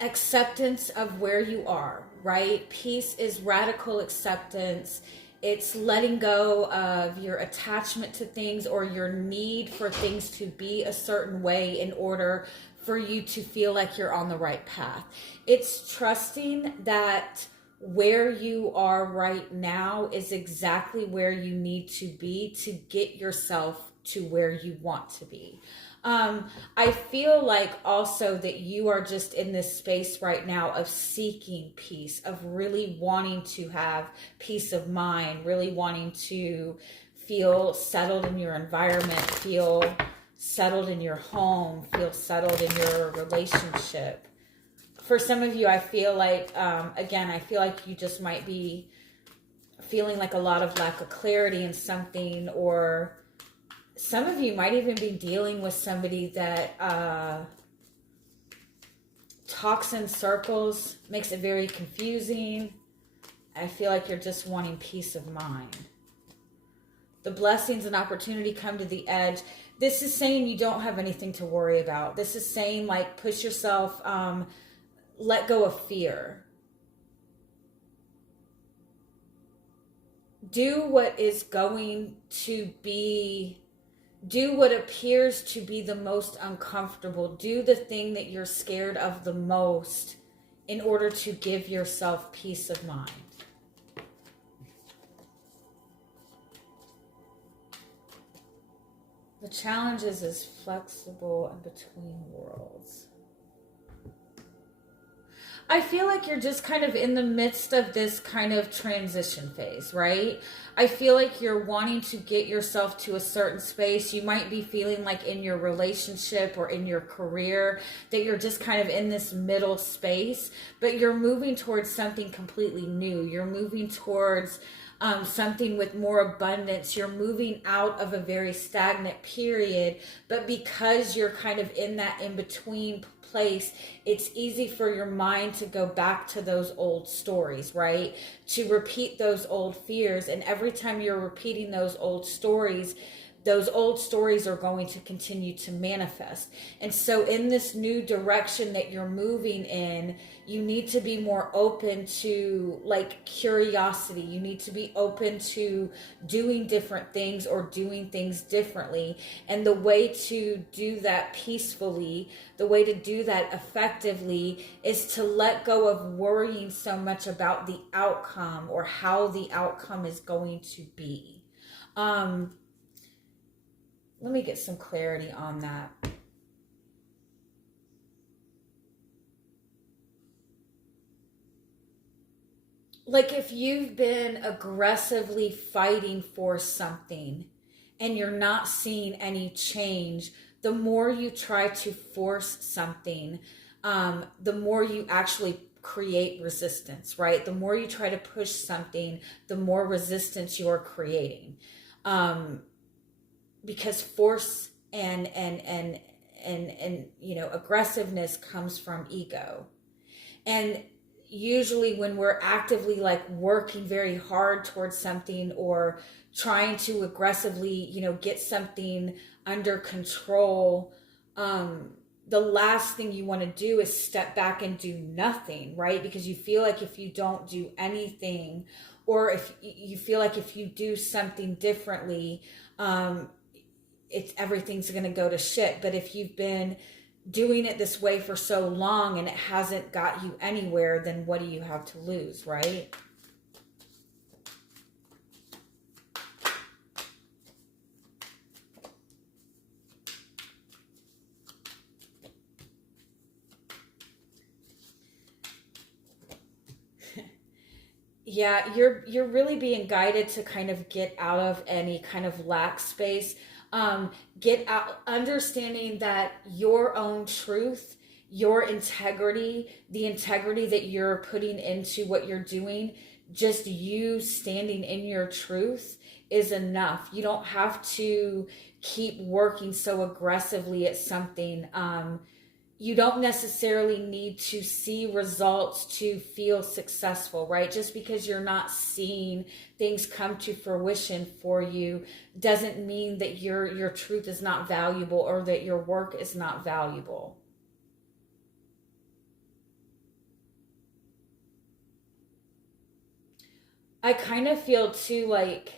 acceptance of where you are, right? Peace is radical acceptance. It's letting go of your attachment to things or your need for things to be a certain way in order for you to feel like you're on the right path. It's trusting that where you are right now is exactly where you need to be to get yourself to where you want to be. I feel like also that you are just in this space right now of seeking peace, of really wanting to have peace of mind, really wanting to feel settled in your environment, feel settled in your home, feel settled in your relationship. For some of you, I feel like, again, I feel like you just might be feeling like a lot of lack of clarity in something, or some of you might even be dealing with somebody that talks in circles, makes it very confusing. I feel like you're just wanting peace of mind. The blessings and opportunity come to the edge. This is saying you don't have anything to worry about. This is saying, like, push yourself, let go of fear. Do what is going to be, do what appears to be the most uncomfortable. Do the thing that you're scared of the most in order to give yourself peace of mind. The challenge is flexible in between worlds. I feel like you're just kind of in the midst of this kind of transition phase, right? I feel like you're wanting to get yourself to a certain space. You might be feeling like in your relationship or in your career that you're just kind of in this middle space, but you're moving towards something completely new. You're moving towards something with more abundance. You're moving out of a very stagnant period, but because you're kind of in that in-between place, it's easy for your mind to go back to those old stories, right? To repeat those old fears. And every time you're repeating those old stories are going to continue to manifest. And so in this new direction that you're moving in, you need to be more open to, like, curiosity. You need to be open to doing different things or doing things differently. And the way to do that peacefully, the way to do that effectively, is to let go of worrying so much about the outcome or how the outcome is going to be. Let me get some clarity on that. Like, if you've been aggressively fighting for something and you're not seeing any change, the more you try to force something, the more you actually create resistance, right? The more you try to push something, the more resistance you're creating. Because force and aggressiveness comes from ego. And usually when we're actively, like, working very hard towards something or trying to aggressively, get something under control, the last thing you want to do is step back and do nothing, right? Because you feel like if you don't do anything, or if you feel like if you do something differently, everything's going to go to shit. But if you've been doing it this way for so long and it hasn't got you anywhere, then what do you have to lose, right? Yeah, you're really being guided to kind of get out of any kind of lack space. Get out, understanding that your own truth, your integrity, the integrity that you're putting into what you're doing, just you standing in your truth is enough. You don't have to keep working so aggressively at something. You don't necessarily need to see results to feel successful, right? Just because you're not seeing things come to fruition for you doesn't mean that your truth is not valuable or that your work is not valuable. I kind of feel too like,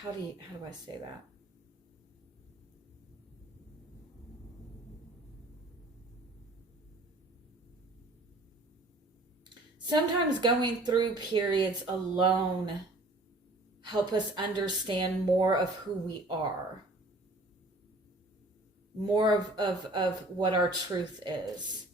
how do I say that? Sometimes going through periods alone help us understand more of who we are, more of what our truth is.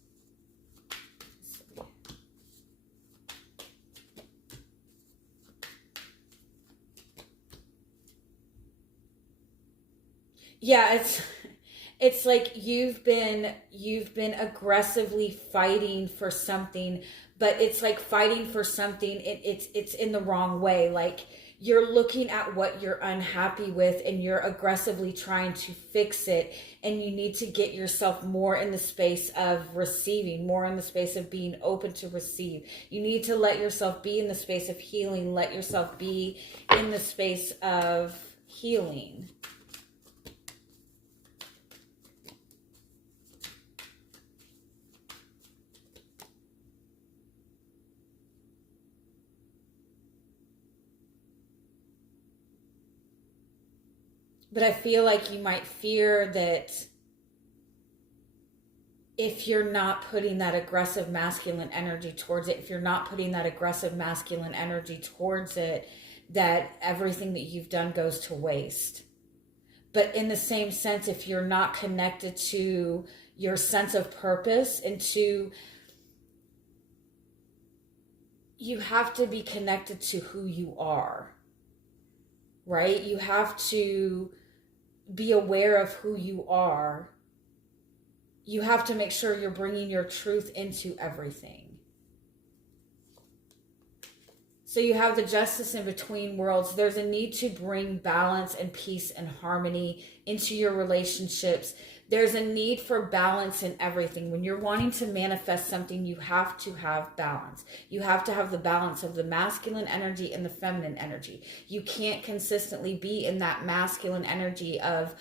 Yeah, it's like you've been aggressively fighting for something, but it's like fighting for something, it's in the wrong way. Like you're looking at what you're unhappy with and you're aggressively trying to fix it, and you need to get yourself more in the space of receiving, more in the space of being open to receive. You need to let yourself be in the space of healing, let yourself be in the space of healing. But I feel like you might fear that if you're not putting that aggressive masculine energy towards it, if you're not putting that aggressive masculine energy towards it, that everything that you've done goes to waste. But in the same sense, if you're not connected to your sense of purpose and to, you have to be connected to who you are, right? You have to be aware of who you are. You have to make sure you're bringing your truth into everything. So you have the justice in between worlds. There's a need to bring balance and peace and harmony into your relationships. There's a need for balance in everything. When you're wanting to manifest something, you have to have balance. You have to have the balance of the masculine energy and the feminine energy. You can't consistently be in that masculine energy of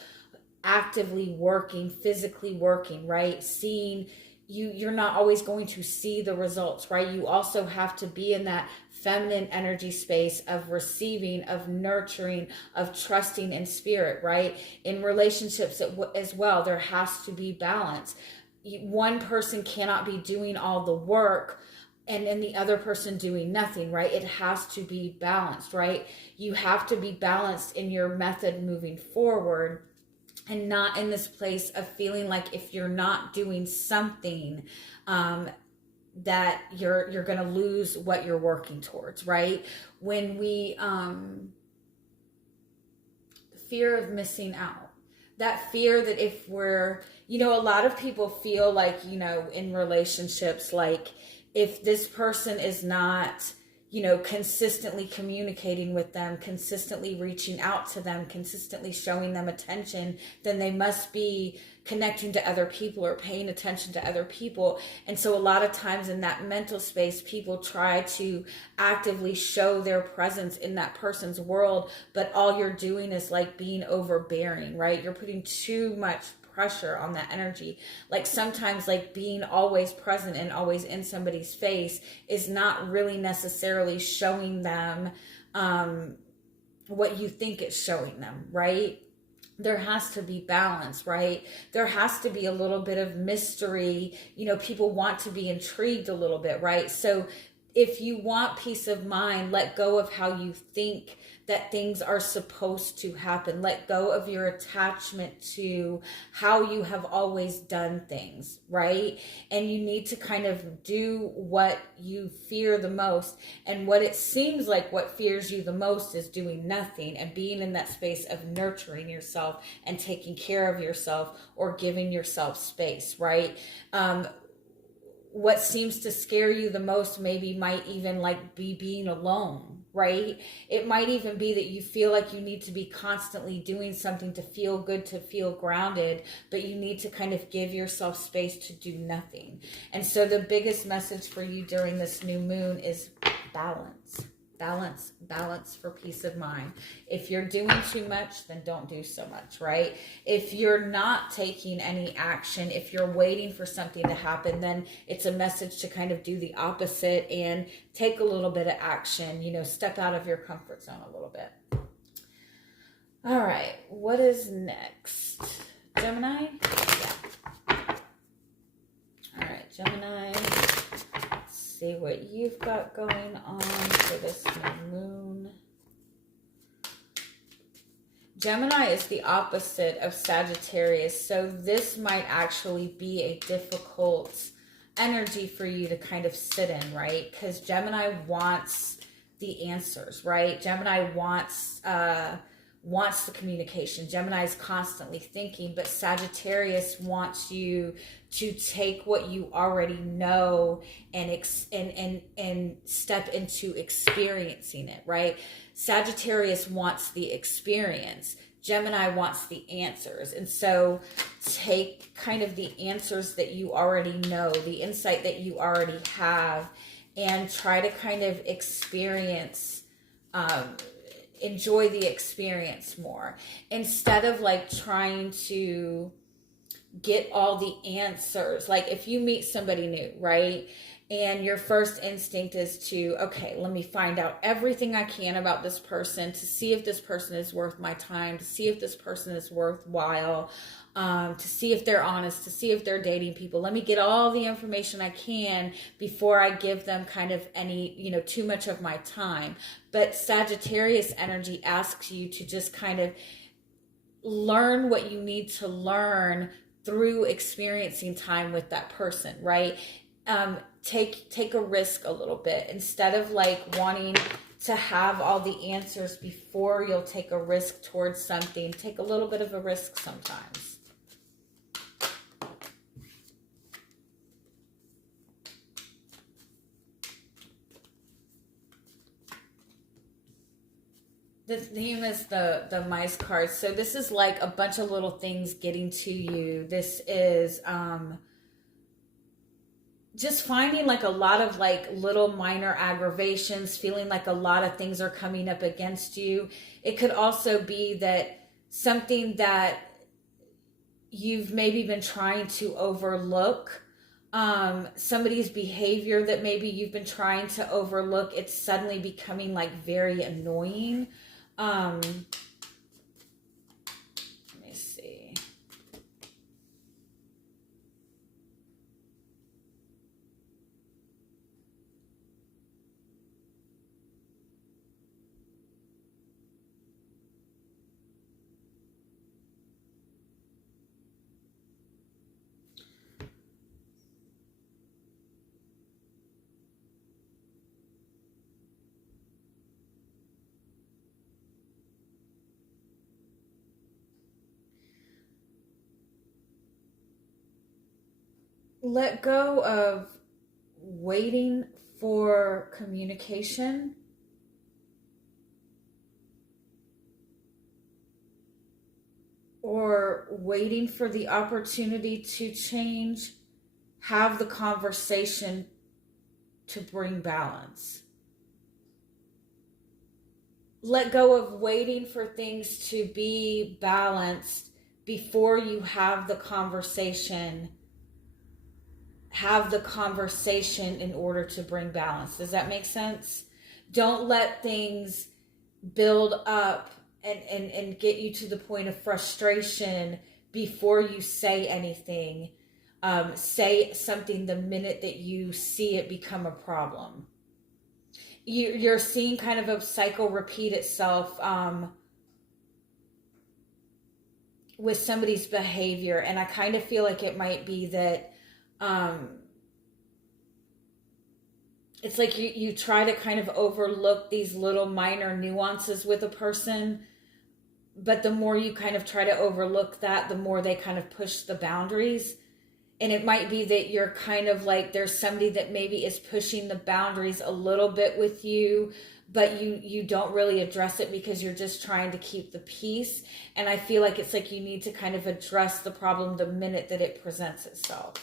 actively working, physically working, right? Seeing, you're not always going to see the results, right? You also have to be in that feminine energy space of receiving, of nurturing, of trusting in spirit, right? In relationships as well, there has to be balance. One person cannot be doing all the work and then the other person doing nothing, right? It has to be balanced, right? You have to be balanced in your method moving forward, and not in this place of feeling like if you're not doing something, that you're going to lose what you're working towards, right? When we fear of missing out, that fear that if we're, a lot of people feel like, in relationships, like if this person is not, consistently communicating with them, consistently reaching out to them, consistently showing them attention, then they must be connecting to other people or paying attention to other people. And so a lot of times in that mental space, people try to actively show their presence in that person's world, but all you're doing is like being overbearing, right? You're putting too much pressure on that energy. Like sometimes like being always present and always in somebody's face is not really necessarily showing them what you think it's showing them, right? There has to be balance, right? There has to be a little bit of mystery. People want to be intrigued a little bit, right? So if you want peace of mind, let go of how you think that things are supposed to happen. Let go of your attachment to how you have always done things, right? And you need to kind of do what you fear the most. And what it seems like what fears you the most is doing nothing and being in that space of nurturing yourself and taking care of yourself or giving yourself space, right? What seems to scare you the most maybe might even like be being alone, right? It might even be that you feel like you need to be constantly doing something to feel good, to feel grounded, but you need to kind of give yourself space to do nothing. And so the biggest message for you during this new moon is balance. Balance for peace of mind. If you're doing too much, then don't do so much, right? If you're not taking any action, if you're waiting for something to happen, then it's a message to kind of do the opposite and take a little bit of action, you know, step out of your comfort zone a little bit. All right, what is next? Gemini? Yeah. All right, Gemini. See what you've got going on for this new moon. Gemini is the opposite of Sagittarius, so this might actually be a difficult energy for you to kind of sit in, right? Because Gemini wants the answers, right? Gemini wants the communication. Gemini is constantly thinking, but Sagittarius wants you to take what you already know and step into experiencing it, right? Sagittarius wants the experience. Gemini wants the answers. And so take kind of the answers that you already know, the insight that you already have, and try to kind of experience, enjoy the experience more, instead of like trying to get all the answers. Like if you meet somebody new, right? And your first instinct is to, okay, let me find out everything I can about this person to see if this person is worth my time, to see if this person is worthwhile, to see if they're honest, to see if they're dating people. Let me get all the information I can before I give them kind of any, you know, too much of my time. But Sagittarius energy asks you to just kind of learn what you need to learn through experiencing time with that person, right? Take a risk a little bit, instead of like wanting to have all the answers before you'll take a risk towards something. Take a little bit of a risk sometimes. The theme is the mice card. So this is like a bunch of little things getting to you. This is just finding like a lot of like little minor aggravations, feeling like a lot of things are coming up against you. It could also be that something that you've maybe been trying to overlook, somebody's behavior that maybe you've been trying to overlook, it's suddenly becoming like very annoying. Let me see. Let go of waiting for communication or waiting for the opportunity to change. Have the conversation to bring balance. Let go of waiting for things to be balanced before you have the conversation. Have the conversation in order to bring balance. Does that make sense? Don't let things build up and get you to the point of frustration before you say anything. Say something the minute that you see it become a problem. You're seeing kind of a cycle repeat itself with somebody's behavior, and I kind of feel like it might be that it's like you try to kind of overlook these little minor nuances with a person, but the more you kind of try to overlook that, the more they kind of push the boundaries. And it might be that you're kind of like, there's somebody that maybe is pushing the boundaries a little bit with you, but you don't really address it because you're just trying to keep the peace. And I feel like it's like you need to kind of address the problem the minute that it presents itself.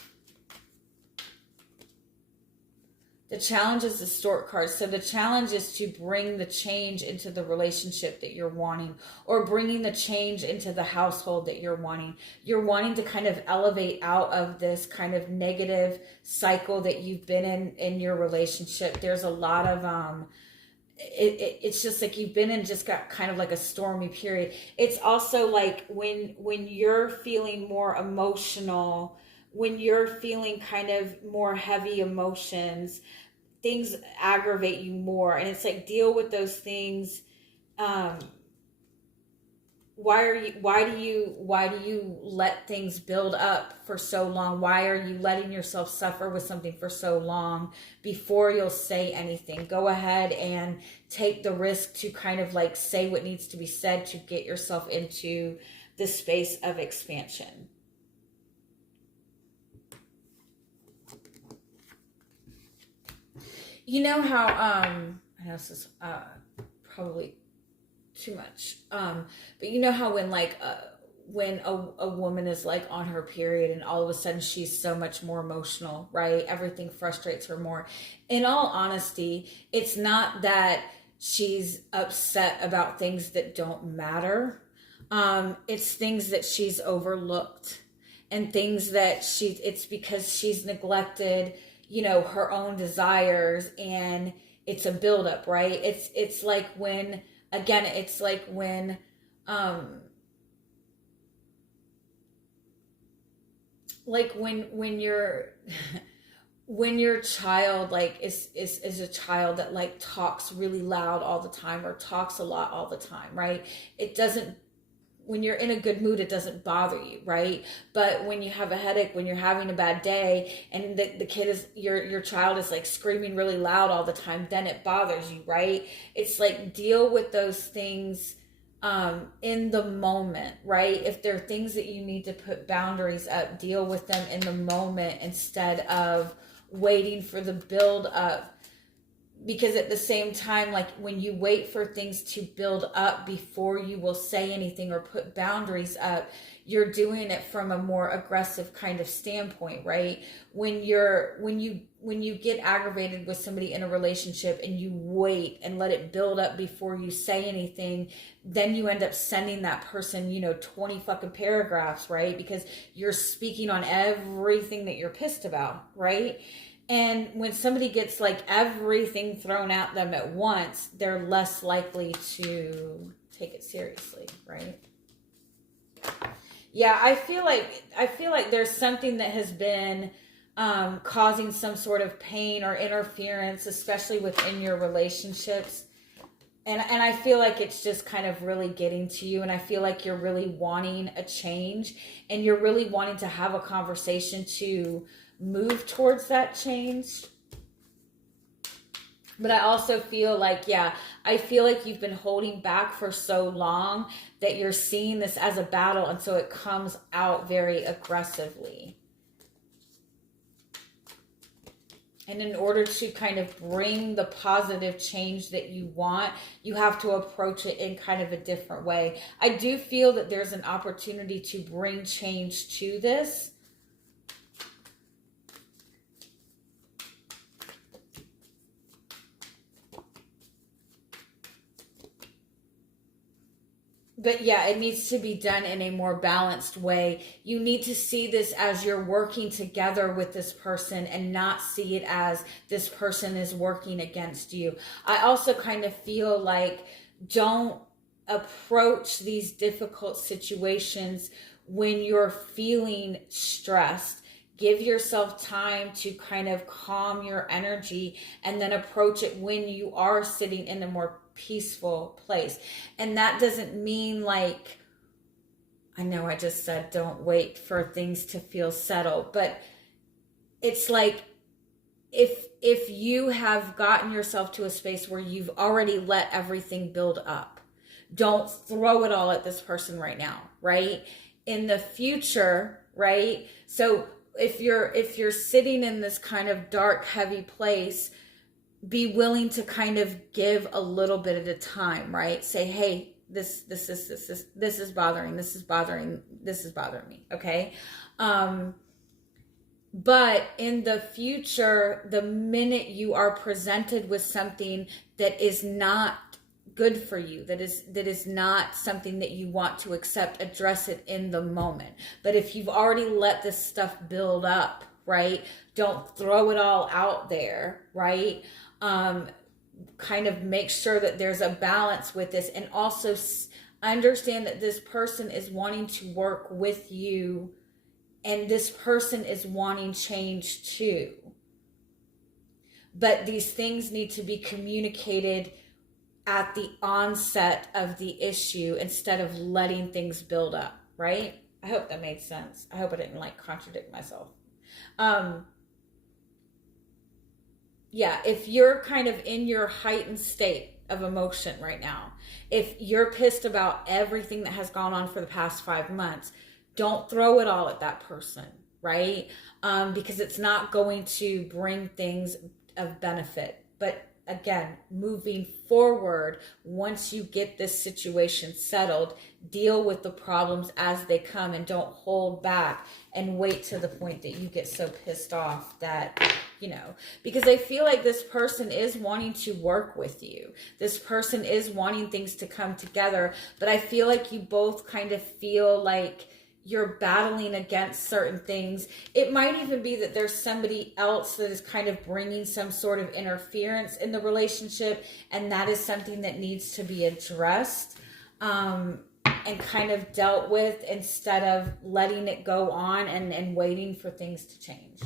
The challenge is the stork card. So the challenge is to bring the change into the relationship that you're wanting, or bringing the change into the household that you're wanting. You're wanting to kind of elevate out of this kind of negative cycle that you've been in your relationship. There's a lot of, it's just like you've been in just got kind of like a stormy period. It's also like when you're feeling more emotional, when you're feeling kind of more heavy emotions, things aggravate you more, and it's like, deal with those things. Why do you let things build up for so long? Why are you letting yourself suffer with something for so long before you'll say anything? Go ahead and take the risk to kind of like say what needs to be said to get yourself into the space of expansion. You know how, I know this is probably too much, but you know how when a woman is like on her period and all of a sudden she's so much more emotional, right? Everything frustrates her more. In all honesty, it's not that she's upset about things that don't matter. It's things that she's overlooked, and things that it's because she's neglected, you know, her own desires, and it's a buildup, right? It's like when, again, it's like when, when you're, when your child like is a child that like talks really loud all the time, or talks a lot all the time, right? It doesn't, when you're in a good mood, it doesn't bother you, right? But when you have a headache, when you're having a bad day, and the kid is, your child is like screaming really loud all the time, then it bothers you, right? It's like, deal with those things in the moment, right? If there are things that you need to put boundaries up, deal with them in the moment instead of waiting for the build up. Because at the same time, like when you wait for things to build up before you will say anything or put boundaries up, you're doing it from a more aggressive kind of standpoint, right? When you get aggravated with somebody in a relationship and you wait and let it build up before you say anything, then you end up sending that person, 20 fucking paragraphs, right? Because you're speaking on everything that you're pissed about, right? And when somebody gets like everything thrown at them at once, they're less likely to take it seriously, right? Yeah, I feel like there's something that has been causing some sort of pain or interference, especially within your relationships. And I feel like it's just kind of really getting to you, and I feel like you're really wanting a change, and you're really wanting to have a conversation to move towards that change. But I also feel like, I feel like you've been holding back for so long that you're seeing this as a battle, and so it comes out very aggressively. And in order to kind of bring the positive change that you want, you have to approach it in kind of a different way. I do feel that there's an opportunity to bring change to this. But it needs to be done in a more balanced way. You need to see this as you're working together with this person, and not see it as this person is working against you. I also kind of feel like, don't approach these difficult situations when you're feeling stressed. Give yourself time to kind of calm your energy, and then approach it when you are sitting in a more peaceful place. And that doesn't mean like, I know I just said don't wait for things to feel settled, but it's like, if you have gotten yourself to a space where you've already let everything build up, don't throw it all at this person right now, right? In the future, right? So if you're sitting in this kind of dark, heavy place, be willing to kind of give a little bit at a time, right? Say, hey, this is bothering me. Okay. But in the future, the minute you are presented with something that is not good for you, that is not something that you want to accept, address it in the moment. But if you've already let this stuff build up, right, don't throw it all out there, right? Kind of make sure that there's a balance with this, and also understand that this person is wanting to work with you, and this person is wanting change too. But these things need to be communicated at the onset of the issue instead of letting things build up, right? I hope that made sense. I hope I didn't like contradict myself. Yeah, if you're kind of in your heightened state of emotion right now, if you're pissed about everything that has gone on for the past 5 months, don't throw it all at that person, right? Because it's not going to bring things of benefit. But again, moving forward, once you get this situation settled, deal with the problems as they come, and don't hold back and wait to the point that you get so pissed off that, you know, because I feel like this person is wanting to work with you. This person is wanting things to come together, but I feel like you both kind of feel like you're battling against certain things. It might even be that there's somebody else that is kind of bringing some sort of interference in the relationship, and that is something that needs to be addressed and kind of dealt with, instead of letting it go on and waiting for things to change.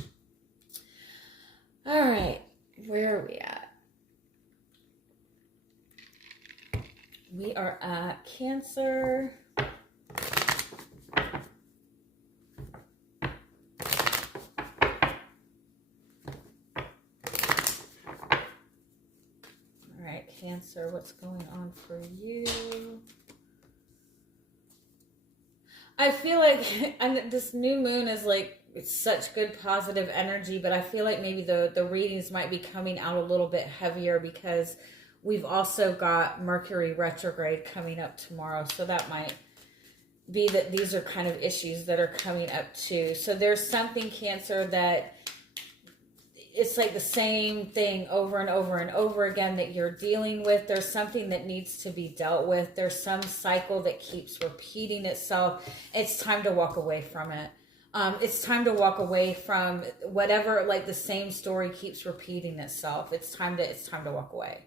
All right, where are we at? We are at Cancer. Cancer, what's going on for you? I feel like, and this new moon is like, it's such good positive energy, but I feel like maybe the readings might be coming out a little bit heavier because we've also got Mercury retrograde coming up tomorrow. So that might be that these are kind of issues that are coming up too. So there's something, Cancer, that it's like the same thing over and over and over again that you're dealing with. There's something that needs to be dealt with. There's some cycle that keeps repeating itself. It's time to walk away from it. It's time to walk away from whatever, like the same story keeps repeating itself. It's time to walk away.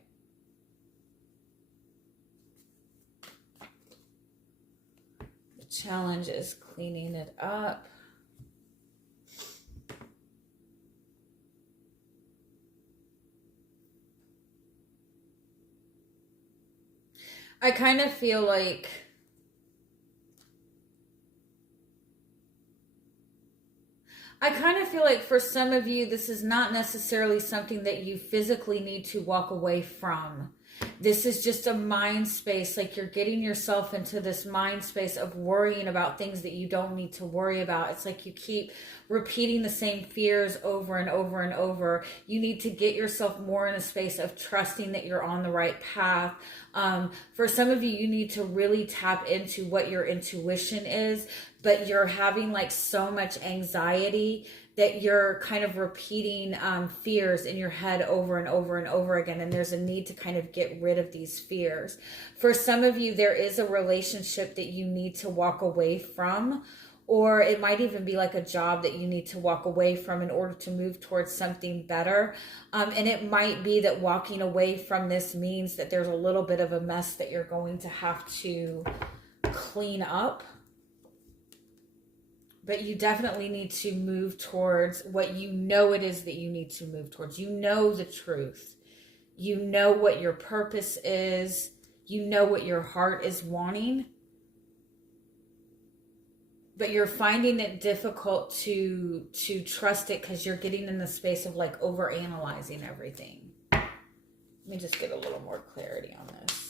The challenge is cleaning it up. I kind of feel like for some of you, this is not necessarily something that you physically need to walk away from. This is just a mind space, like you're getting yourself into this mind space of worrying about things that you don't need to worry about. It's like you keep repeating the same fears over and over and over. You need to get yourself more in a space of trusting that you're on the right path. For some of you, you need to really tap into what your intuition is, but you're having like so much anxiety that you're kind of repeating fears in your head over and over and over again. And there's a need to kind of get rid of these fears. For some of you, there is a relationship that you need to walk away from, or it might even be like a job that you need to walk away from in order to move towards something better. And it might be that walking away from this means that there's a little bit of a mess that you're going to have to clean up. But you definitely need to move towards what you know it is that you need to move towards. You know the truth. You know what your purpose is. You know what your heart is wanting. But you're finding it difficult to trust it because you're getting in the space of like overanalyzing everything. Let me just get a little more clarity on this.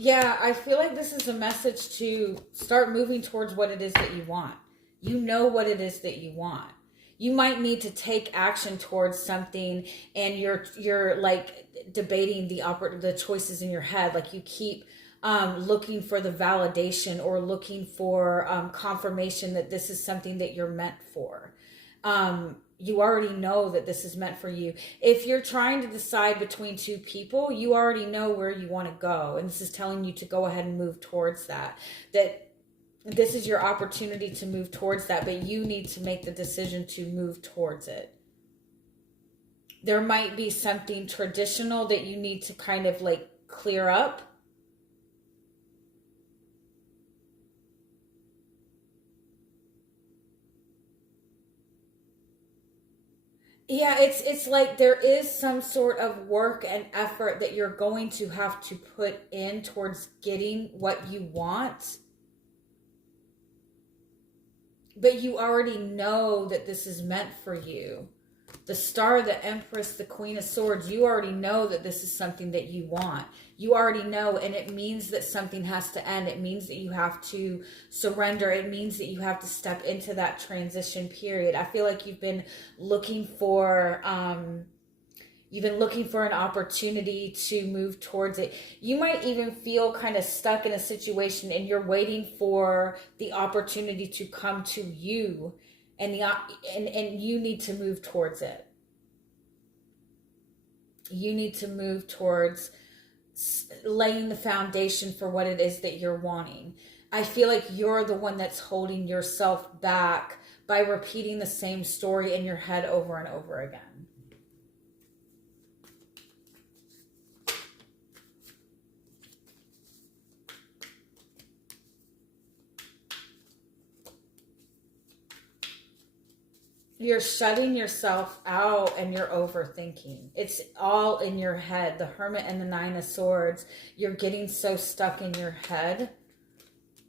Yeah, I feel like this is a message to start moving towards what it is that you want. You know what it is that you want. You might need to take action towards something, and you're like debating the choices in your head. Like you keep looking for the validation or looking for confirmation that this is something that you're meant for. You already know that this is meant for you. If you're trying to decide between two people, you already know where you want to go. And this is telling you to go ahead and move towards that. That this is your opportunity to move towards that, but you need to make the decision to move towards it. There might be something traditional that you need to kind of like clear up. Yeah, it's like there is some sort of work and effort that you're going to have to put in towards getting what you want. But you already know that this is meant for you. The Star, the Empress, the Queen of Swords, you already know that this is something that you want. You already know, and it means that something has to end. It means that you have to surrender. It means that you have to step into that transition period. I feel like you've been looking for an opportunity to move towards it. You might even feel kind of stuck in a situation and you're waiting for the opportunity to come to you, and you need to move towards it. You need to move towards laying the foundation for what it is that you're wanting. I feel like you're the one that's holding yourself back by repeating the same story in your head over and over again. You're shutting yourself out and you're overthinking. It's all in your head. The Hermit and the Nine of Swords. You're getting so stuck in your head.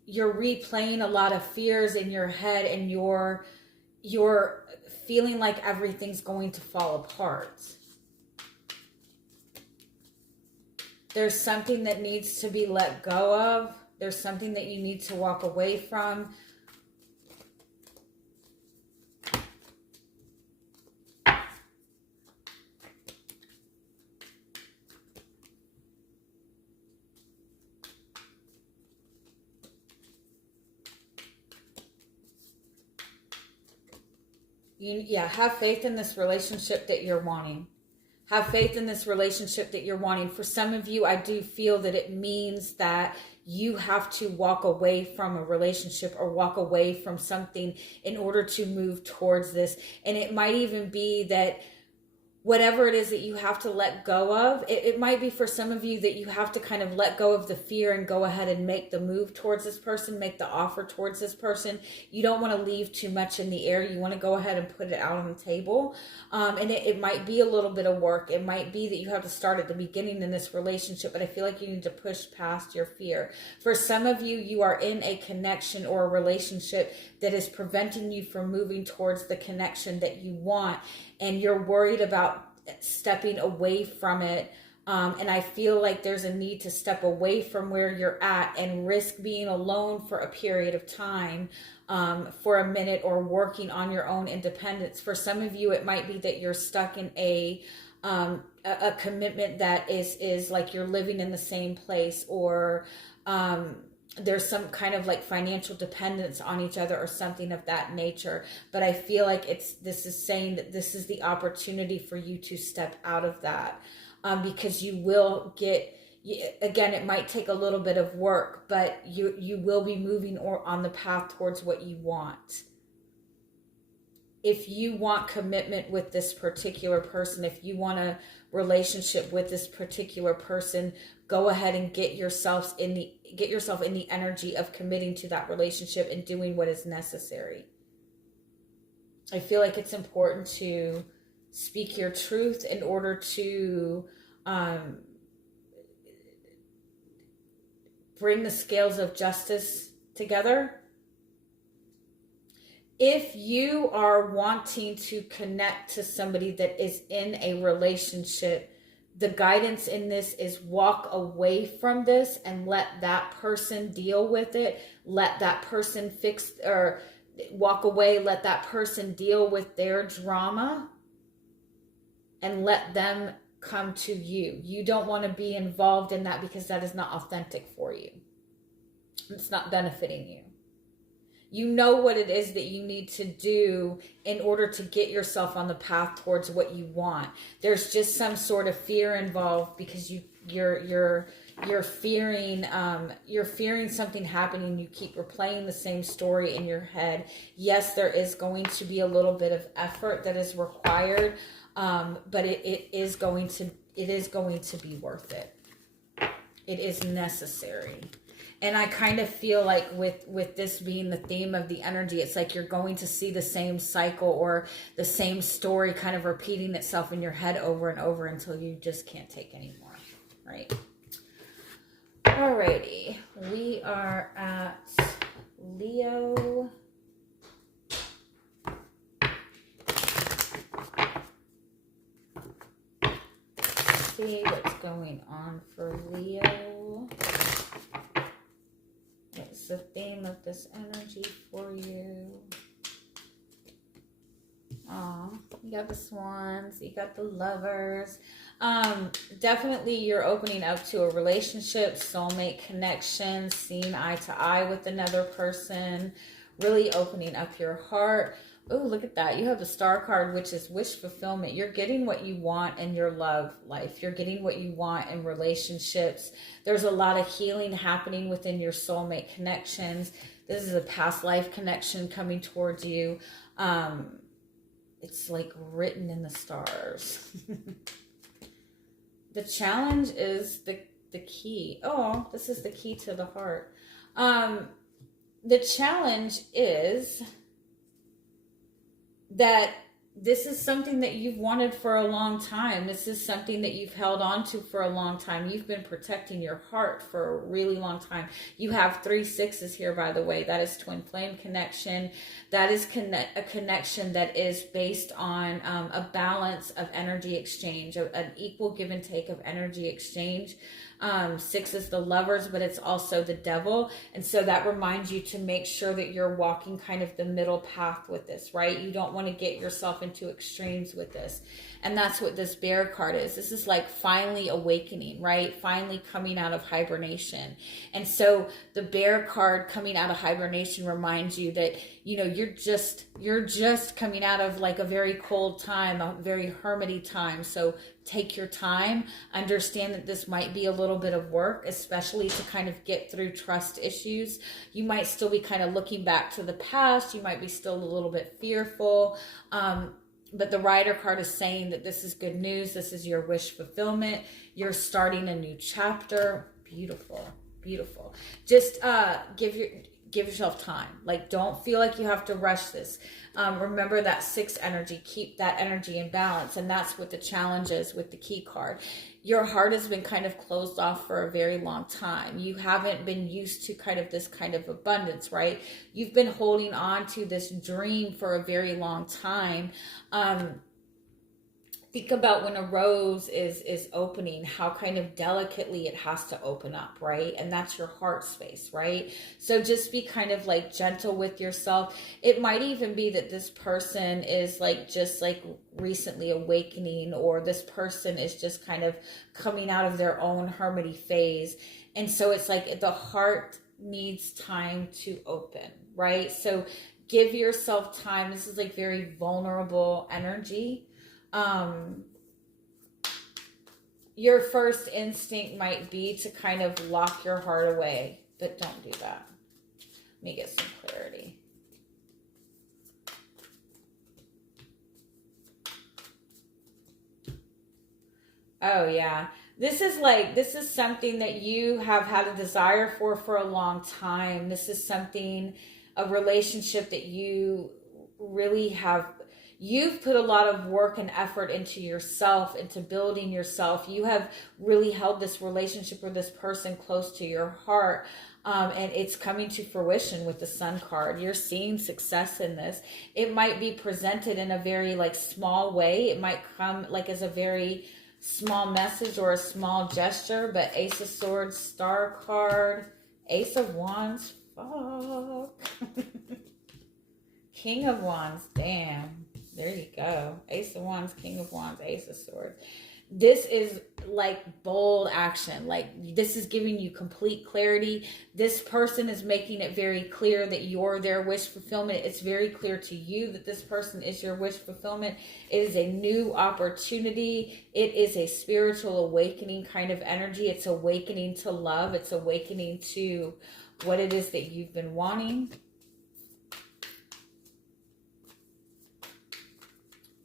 You're replaying a lot of fears in your head, and you're feeling like everything's going to fall apart. There's something that needs to be let go of. There's something that you need to walk away from. Have faith in this relationship that you're wanting. Have faith in this relationship that you're wanting. For some of you, I do feel that it means that you have to walk away from a relationship or walk away from something in order to move towards this. And it might even be that whatever it is that you have to let go of, it might be for some of you that you have to kind of let go of the fear and go ahead and make the move towards this person, make the offer towards this person. You don't want to leave too much in the air. You want to go ahead and put it out on the table. And it might be a little bit of work. It might be that you have to start at the beginning in this relationship, but I feel like you need to push past your fear. For some of you, you are in a connection or a relationship that is preventing you from moving towards the connection that you want, and you're worried about stepping away from it. And I feel like there's a need to step away from where you're at and risk being alone for a period of time, for a minute, or working on your own independence. For some of you, it might be that you're stuck in a commitment that is like you're living in the same place, or there's some kind of like financial dependence on each other or something of that nature. But I feel like this is saying that this is the opportunity for you to step out of that, because you will get, again, it might take a little bit of work, but you will be moving on the path towards what you want. If you want commitment with this particular person, if you want a relationship with this particular person, go ahead and get yourself in the energy of committing to that relationship and doing what is necessary. I feel like it's important to speak your truth in order to bring the scales of justice together. If you are wanting to connect to somebody that is in a relationship the guidance in this is walk away from this and let that person deal with it. Let that person fix, or walk away, let that person deal with their drama, and let them come to you. You don't want to be involved in that because that is not authentic for you. It's not benefiting you. You know what it is that you need to do in order to get yourself on the path towards what you want. There's just some sort of fear involved because you're fearing something happening. You keep replaying the same story in your head. Yes, there is going to be a little bit of effort that is required, but it is going to be worth it. It is necessary. And I kind of feel like with this being the theme of the energy, it's like you're going to see the same cycle or the same story kind of repeating itself in your head over and over until you just can't take anymore, right? Alrighty, we are at Leo. See what's going on for Leo. What's the theme of this energy for you? You got the Swans, you got the Lovers. Definitely you're opening up to a relationship, soulmate connection, seeing eye to eye with another person, really opening up your heart. Oh, look at that. You have the Star card, which is wish fulfillment. You're getting what you want in your love life. You're getting what you want in relationships. There's a lot of healing happening within your soulmate connections. This is a past life connection coming towards you. It's like written in the stars. The challenge is the key. Oh, this is the key to the heart. The challenge is that this is something that you've wanted for a long time. This is something that you've held on to for a long time. You've been protecting your heart for a really long time. You have 3 6s here, by the way. That is twin flame connection. That is a connection that is based on a balance of energy exchange, an equal give and take of energy exchange. 6 is the Lovers, but it's also the Devil. And so that reminds you to make sure that you're walking kind of the middle path with this, right? You don't want to get yourself into extremes with this. And that's what this Bear card is. This is like finally awakening, right? Finally coming out of hibernation. And so the Bear card coming out of hibernation reminds you that, you know, you're just coming out of like a very cold time, a very hermity time. So take your time. Understand that this might be a little bit of work, especially to kind of get through trust issues. You might still be kind of looking back to the past. You might be still a little bit fearful. But the Rider card is saying that this is good news. This is your wish fulfillment. You're starting a new chapter. Beautiful, beautiful. Just give yourself time. Like, don't feel like you have to rush this. Remember that 6 energy. Keep that energy in balance. And that's what the challenge is with the key card. Your heart has been kind of closed off for a very long time. You haven't been used to kind of this kind of abundance, right? You've been holding on to this dream for a very long time. Think about when a rose is opening, how kind of delicately it has to open up, right? And that's your heart space, right? So just be kind of like gentle with yourself. It might even be that this person is like just like recently awakening, or this person is just kind of coming out of their own hermity phase. And so it's like the heart needs time to open, right? So give yourself time. This is like very vulnerable energy. Your first instinct might be to kind of lock your heart away, but don't do that. Let me get some clarity. Oh yeah. This is something that you have had a desire for a long time. This is a relationship that you really have. You've put a lot of work and effort into yourself, into building yourself. You have really held this relationship with this person close to your heart. And it's coming to fruition with the Sun card. You're seeing success in this. It might be presented in a very like small way. It might come like as a very small message or a small gesture. But Ace of Swords, Star card, Ace of Wands, fuck. King of Wands, damn. There you go. Ace of Wands, King of Wands, Ace of Swords. This is like bold action. Like, this is giving you complete clarity. This person is making it very clear that you're their wish fulfillment. It's very clear to you that this person is your wish fulfillment. It is a new opportunity. It is a spiritual awakening kind of energy. It's awakening to love. It's awakening to what it is that you've been wanting.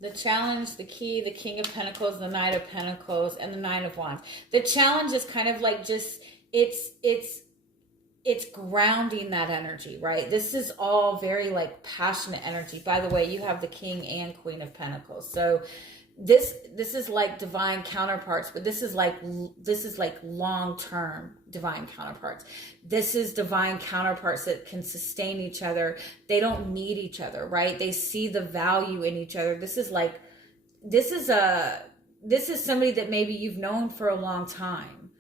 The challenge, the key, the King of Pentacles, the Knight of Pentacles, and the Nine of Wands. The challenge is kind of like just, it's grounding that energy, right? This is all very like passionate energy. By the way, you have the King and Queen of Pentacles. So this is like divine counterparts, but this is like long-term divine counterparts. This is divine counterparts that can sustain each other. They don't need each other, right? They see the value in each other. This is somebody that maybe you've known for a long time.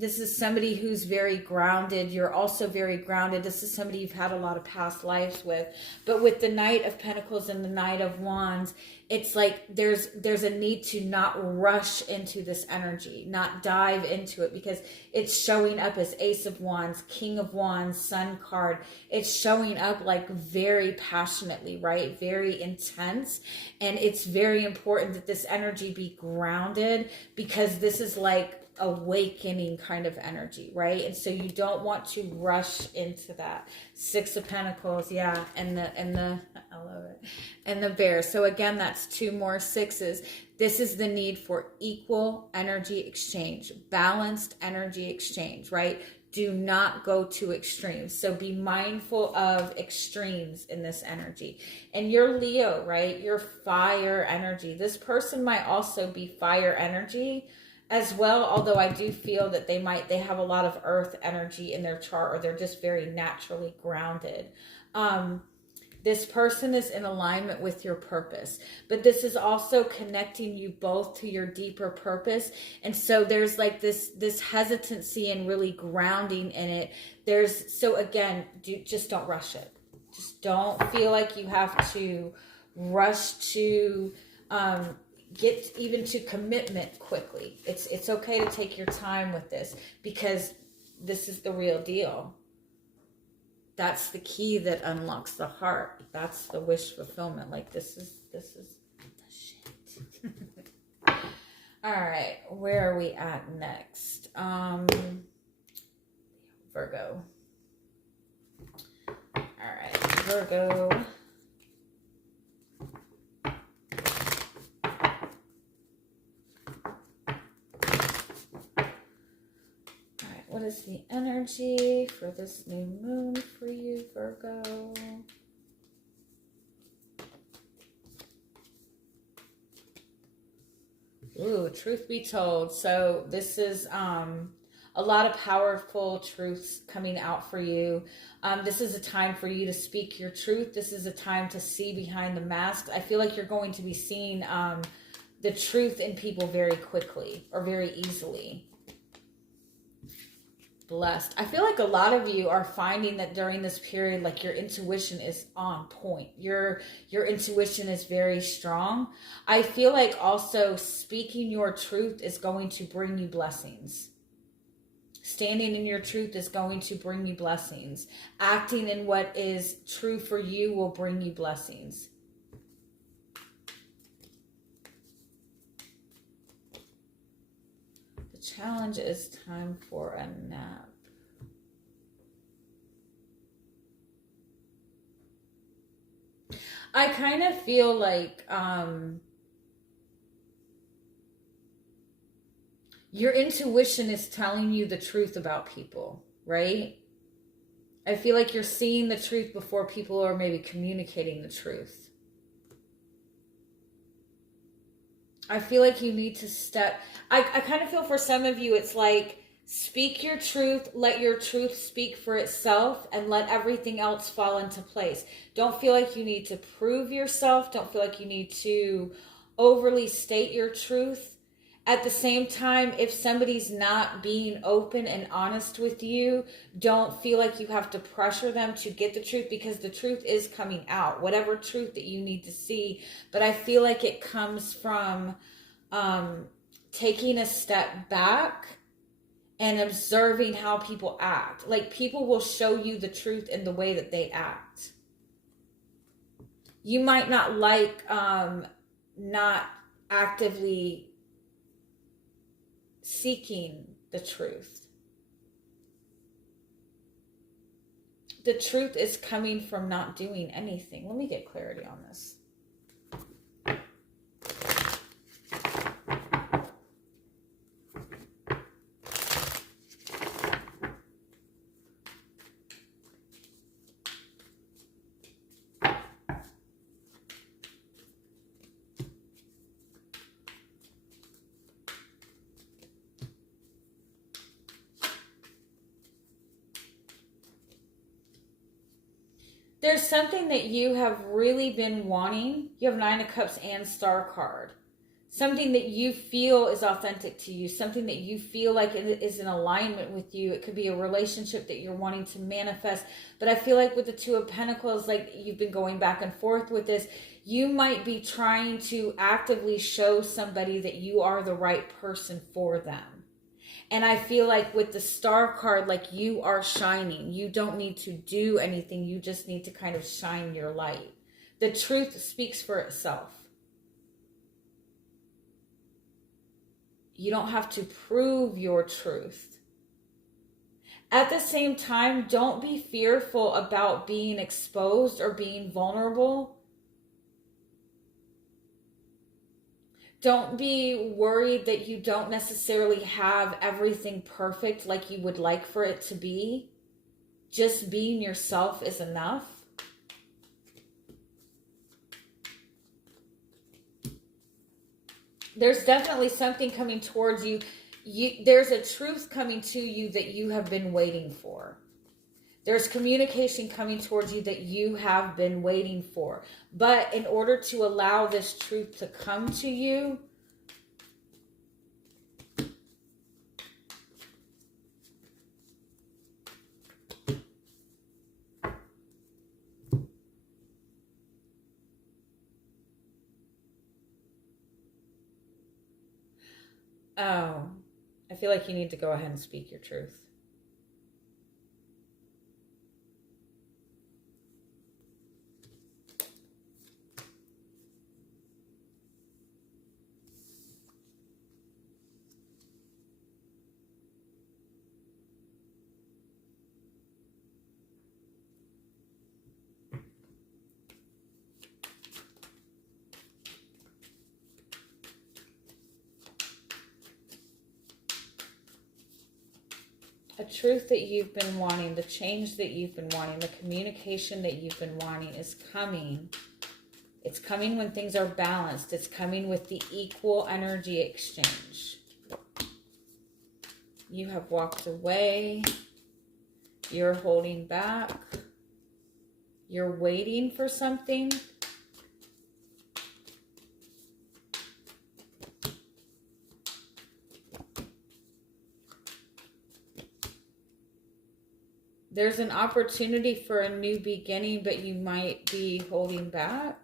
This is somebody who's very grounded. You're also very grounded. This is somebody you've had a lot of past lives with. But with the Knight of Pentacles and the Knight of Wands, it's like there's a need to not rush into this energy, not dive into it, because it's showing up as Ace of Wands, King of Wands, Sun card. It's showing up like very passionately, right? Very intense. And it's very important that this energy be grounded, because this is like awakening kind of energy, right? And so you don't want to rush into that. Six of Pentacles, yeah, and the I love it, and the Bear. So again, that's two more sixes. This is the need for equal energy exchange, balanced energy exchange, right? Do not go to extremes. So be mindful of extremes in this energy. And you're Leo, right? You're fire energy. This person might also be fire energy as well, although I do feel that they have a lot of earth energy in their chart, or they're just very naturally grounded. This person is in alignment with your purpose, but this is also connecting you both to your deeper purpose. And so there's like this hesitancy and really grounding in it. So again, just don't rush it. Just don't feel like you have to rush to get even to commitment quickly. It's okay to take your time with this, because this is the real deal. That's the key that unlocks the heart. That's the wish fulfillment. Like, this is the shit. All right, where are we at next? Virgo. All right, Virgo. What is the energy for this new moon for you, Virgo? Ooh, truth be told. So this is a lot of powerful truths coming out for you. This is a time for you to speak your truth. This is a time to see behind the mask. I feel like you're going to be seeing the truth in people very quickly or very easily. Blessed. I feel like a lot of you are finding that during this period, like, your intuition is on point. Your intuition is very strong. I feel like also speaking your truth is going to bring you blessings. Standing in your truth is going to bring you blessings. Acting in what is true for you will bring you blessings. Challenge is time for a nap. I kind of feel like your intuition is telling you the truth about people, right? I feel like you're seeing the truth before people are maybe communicating the truth. I feel like you need to step. I kind of feel for some of you, it's like, speak your truth, let your truth speak for itself, and let everything else fall into place. Don't feel like you need to prove yourself. Don't feel like you need to overly state your truth. At the same time, if somebody's not being open and honest with you, don't feel like you have to pressure them to get the truth, because the truth is coming out, whatever truth that you need to see. But I feel like it comes from taking a step back and observing how people act. Like, people will show you the truth in the way that they act. You might not like not actively seeking the truth. The truth is coming from not doing anything. Let me get clarity on this. There's something that you have really been wanting. You have Nine of Cups and Star card. Something that you feel is authentic to you. Something that you feel like is in alignment with you. It could be a relationship that you're wanting to manifest. But I feel like with the Two of Pentacles, like you've been going back and forth with this, you might be trying to actively show somebody that you are the right person for them. And I feel like with the Star card, like you are shining. You don't need to do anything. You just need to kind of shine your light. The truth speaks for itself. You don't have to prove your truth. At the same time, don't be fearful about being exposed or being vulnerable. Don't be worried that you don't necessarily have everything perfect like you would like for it to be. Just being yourself is enough. There's definitely something coming towards you. There's a truth coming to you that you have been waiting for. There's communication coming towards you that you have been waiting for. But in order to allow this truth to come to you, I feel like you need to go ahead and speak your truth. A truth that you've been wanting, the change that you've been wanting, the communication that you've been wanting is coming. It's coming when things are balanced. It's coming with the equal energy exchange. You have walked away. You're holding back. You're waiting for something. There's an opportunity for a new beginning, but you might be holding back.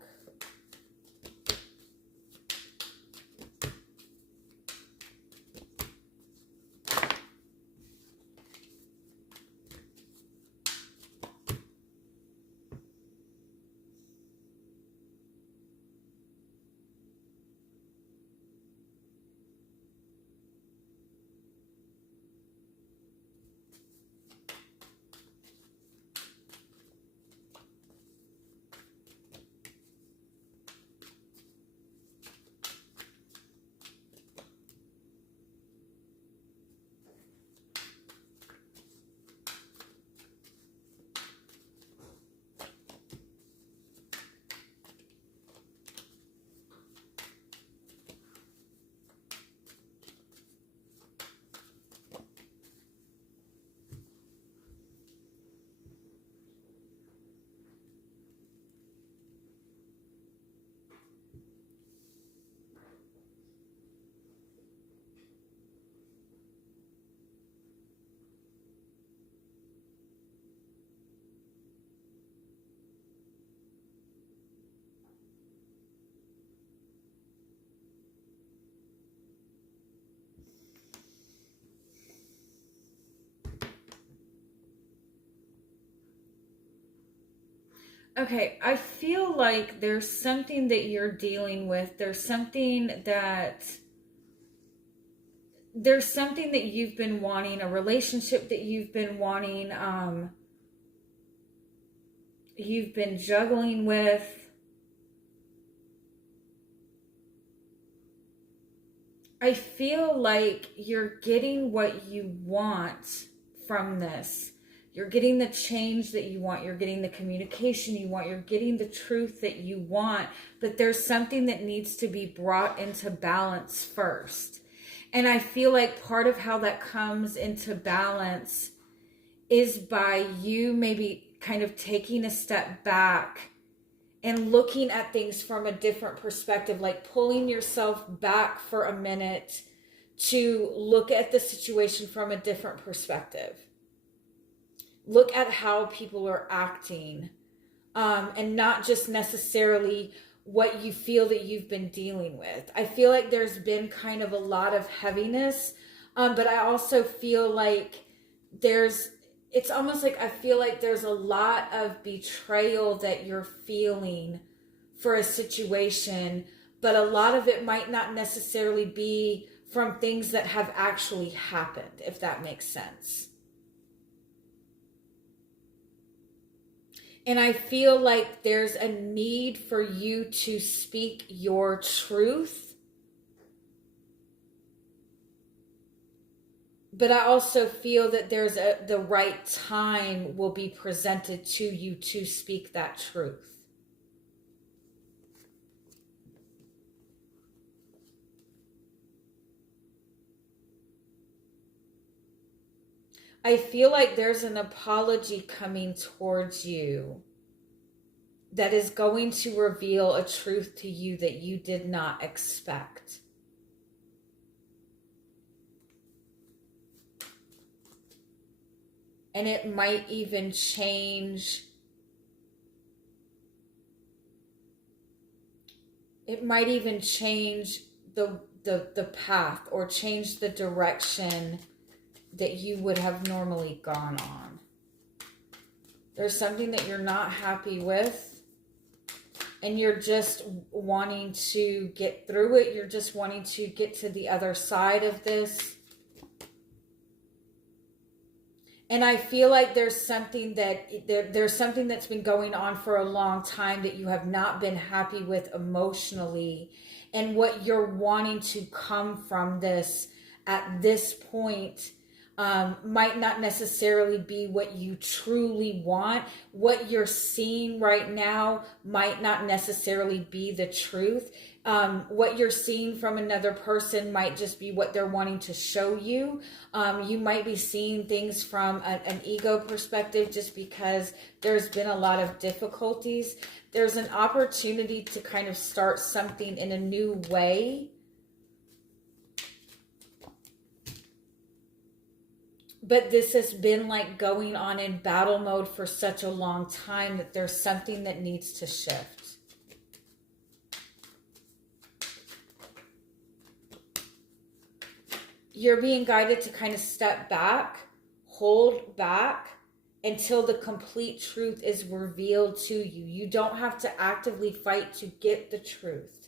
Okay, I feel like there's something that you're dealing with. There's something that you've been wanting, a relationship that you've been wanting, you've been juggling with. I feel like you're getting what you want from this. You're getting the change that you want. You're getting the communication you want. You're getting the truth that you want. But there's something that needs to be brought into balance first. And I feel like part of how that comes into balance is by you maybe kind of taking a step back and looking at things from a different perspective, like pulling yourself back for a minute to look at the situation from a different perspective. Look at how people are acting, and not just necessarily what you feel that you've been dealing with. I feel like there's been kind of a lot of heaviness, but I also feel like it's almost like I feel like there's a lot of betrayal that you're feeling for a situation, but a lot of it might not necessarily be from things that have actually happened, if that makes sense. And I feel like there's a need for you to speak your truth. But I also feel that the right time will be presented to you to speak that truth. I feel like there's an apology coming towards you that is going to reveal a truth to you that you did not expect. And it might even change. It might even change the path or change the direction that you would have normally gone on. There's something that you're not happy with, and you're just wanting to get through it. You're just wanting to get to the other side of this. And I feel like there's something that's been going on for a long time that you have not been happy with emotionally, and what you're wanting to come from this at this point might not necessarily be what you truly want. What you're seeing right now might not necessarily be the truth. What you're seeing from another person might just be what they're wanting to show you. You might be seeing things from an ego perspective just because there's been a lot of difficulties. There's an opportunity to kind of start something in a new way. But this has been like going on in battle mode for such a long time that there's something that needs to shift. You're being guided to kind of step back, hold back until the complete truth is revealed to you. You don't have to actively fight to get the truth.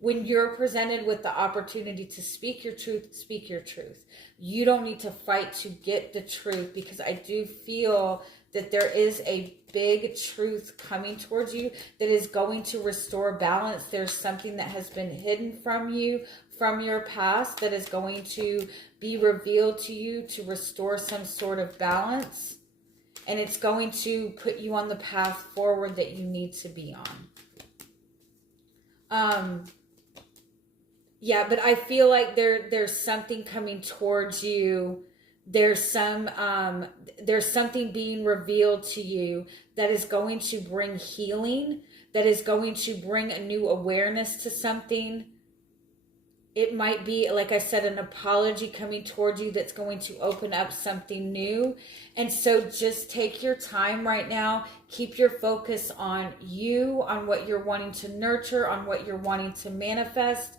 When you're presented with the opportunity to speak your truth, speak your truth. You don't need to fight to get the truth, because I do feel that there is a big truth coming towards you that is going to restore balance. There's something that has been hidden from you, from your past, that is going to be revealed to you to restore some sort of balance. And it's going to put you on the path forward that you need to be on. Yeah, but I feel like there's something coming towards you. There's something being revealed to you that is going to bring healing, that is going to bring a new awareness to something. It might be, like I said, an apology coming towards you that's going to open up something new. And so just take your time right now. Keep your focus on you, on what you're wanting to nurture, on what you're wanting to manifest.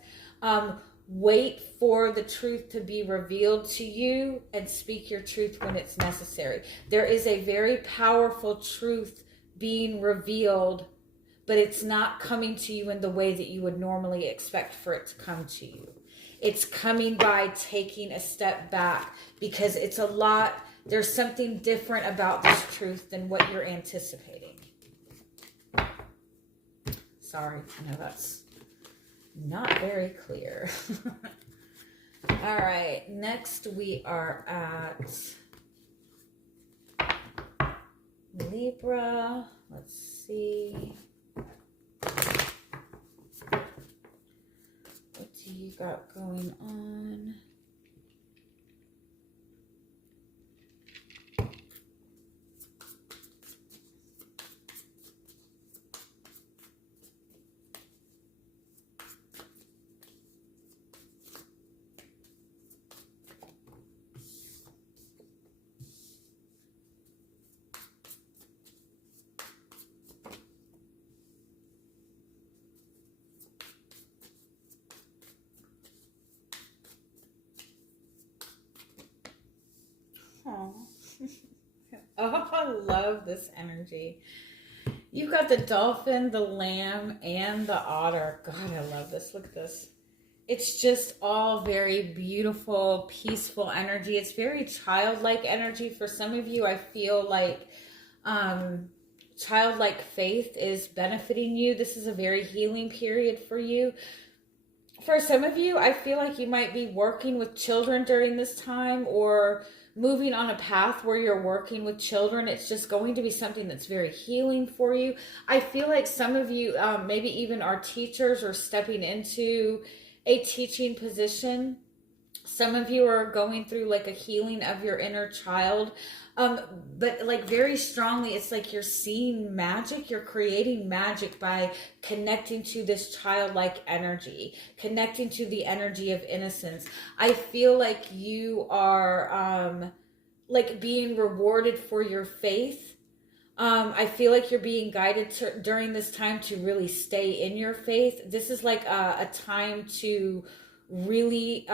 Wait for the truth to be revealed to you and speak your truth when it's necessary. There is a very powerful truth being revealed, but it's not coming to you in the way that you would normally expect for it to come to you. It's coming by taking a step back, because it's a lot, there's something different about this truth than what you're anticipating. Sorry, I know that's not very clear. All right, next we are at Libra. Let's see. What do you got going on? Oh, I love this energy. You've got the dolphin, the lamb, and the otter. God, I love this. Look at this. It's just all very beautiful, peaceful energy. It's very childlike energy. For some of you, I feel like childlike faith is benefiting you. This is a very healing period for you. For some of you, I feel like you might be working with children during this time, or moving on a path where you're working with children. It's just going to be something that's very healing for you. I feel like some of you maybe even are teachers or stepping into a teaching position. Some of you are going through like a healing of your inner child. But like very strongly, it's like you're seeing magic. You're creating magic by connecting to this childlike energy, connecting to the energy of innocence. I feel like you are like being rewarded for your faith. I feel like you're being guided during this time to really stay in your faith. This is like a time to really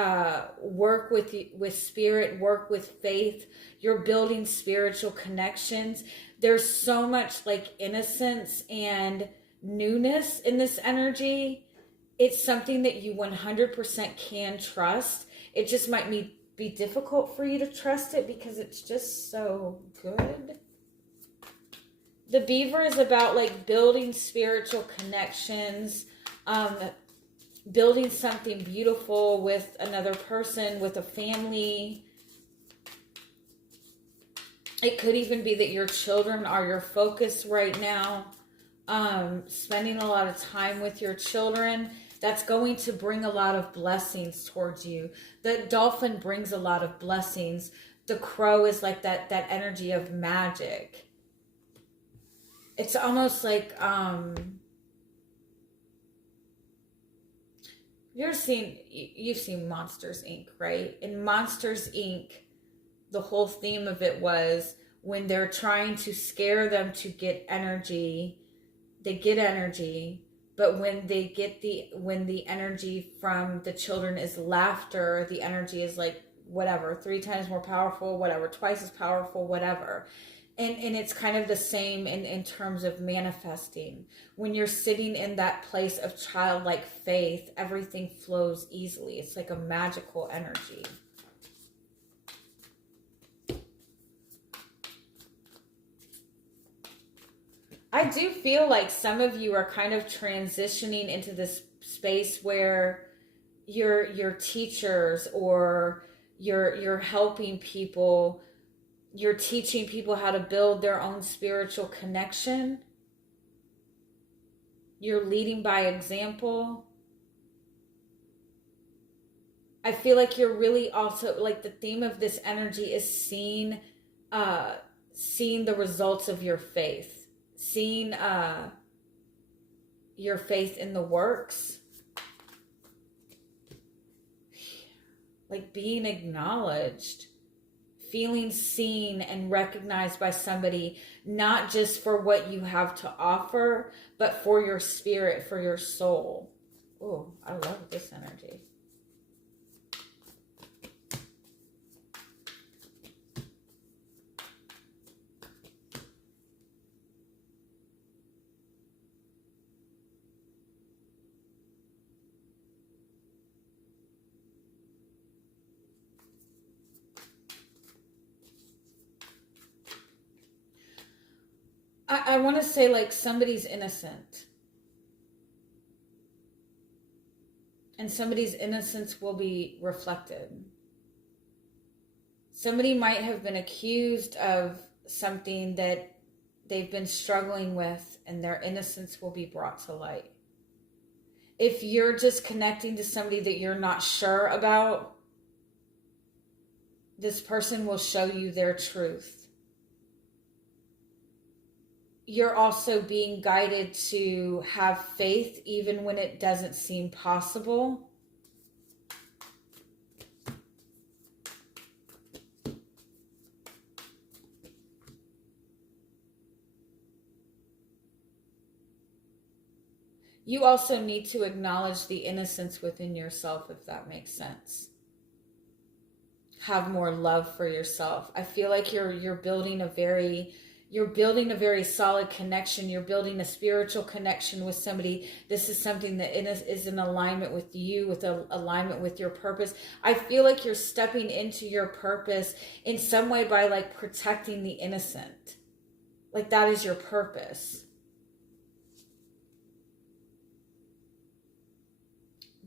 work with spirit, work with faith. You're building spiritual connections. There's so much like innocence and newness in this energy. It's something that you 100% can trust. It just might be difficult for you to trust it because it's just so good. The beaver is about like building spiritual connections, building something beautiful with another person, with a family. It could even be that your children are your focus right now. Spending a lot of time with your children. That's going to bring a lot of blessings towards you. The dolphin brings a lot of blessings. The crow is like that energy of magic. It's almost like you've seen Monsters Inc., right? In Monsters Inc., the whole theme of it was when they're trying to scare them to get energy, they get energy, but when the energy from the children is laughter, the energy is like whatever, 3 times more powerful, whatever, twice as powerful, whatever. And it's kind of the same in terms of manifesting. When you're sitting in that place of childlike faith, everything flows easily. It's like a magical energy. I do feel like some of you are kind of transitioning into this space where you're teachers, or you're helping people. You're teaching people how to build their own spiritual connection. You're leading by example. I feel like you're really also, like the theme of this energy is seeing the results of your faith. Seeing your faith in the works. Like being acknowledged. Feeling seen and recognized by somebody, not just for what you have to offer, but for your spirit, for your soul. Oh, I love this energy. I want to say like somebody's innocent. And somebody's innocence will be reflected. Somebody might have been accused of something that they've been struggling with, and their innocence will be brought to light. If you're just connecting to somebody that you're not sure about, this person will show you their truth. You're also being guided to have faith even when it doesn't seem possible. You also need to acknowledge the innocence within yourself, if that makes sense. Have more love for yourself. I feel like you're building a very solid connection. You're building a spiritual connection with somebody. This is something that is in alignment with you, with alignment with your purpose. I feel like you're stepping into your purpose in some way by like protecting the innocent. Like that is your purpose.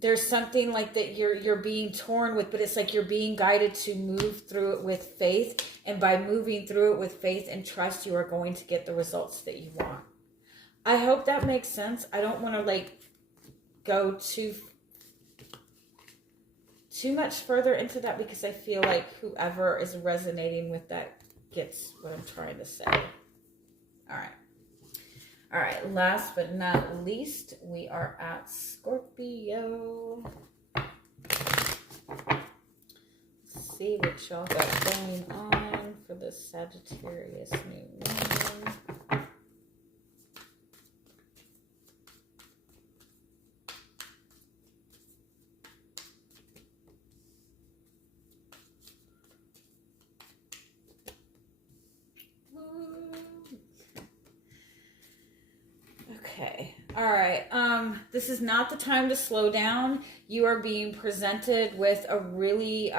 There's something like that you're being torn with, but it's like you're being guided to move through it with faith. And by moving through it with faith and trust, you are going to get the results that you want. I hope that makes sense. I don't want to like go too much further into that because I feel like whoever is resonating with that gets what I'm trying to say. All right, last but not least, we are at Scorpio. Let's see what y'all got going on for the Sagittarius new moon. Okay. All right. This is not the time to slow down. You are being presented with a really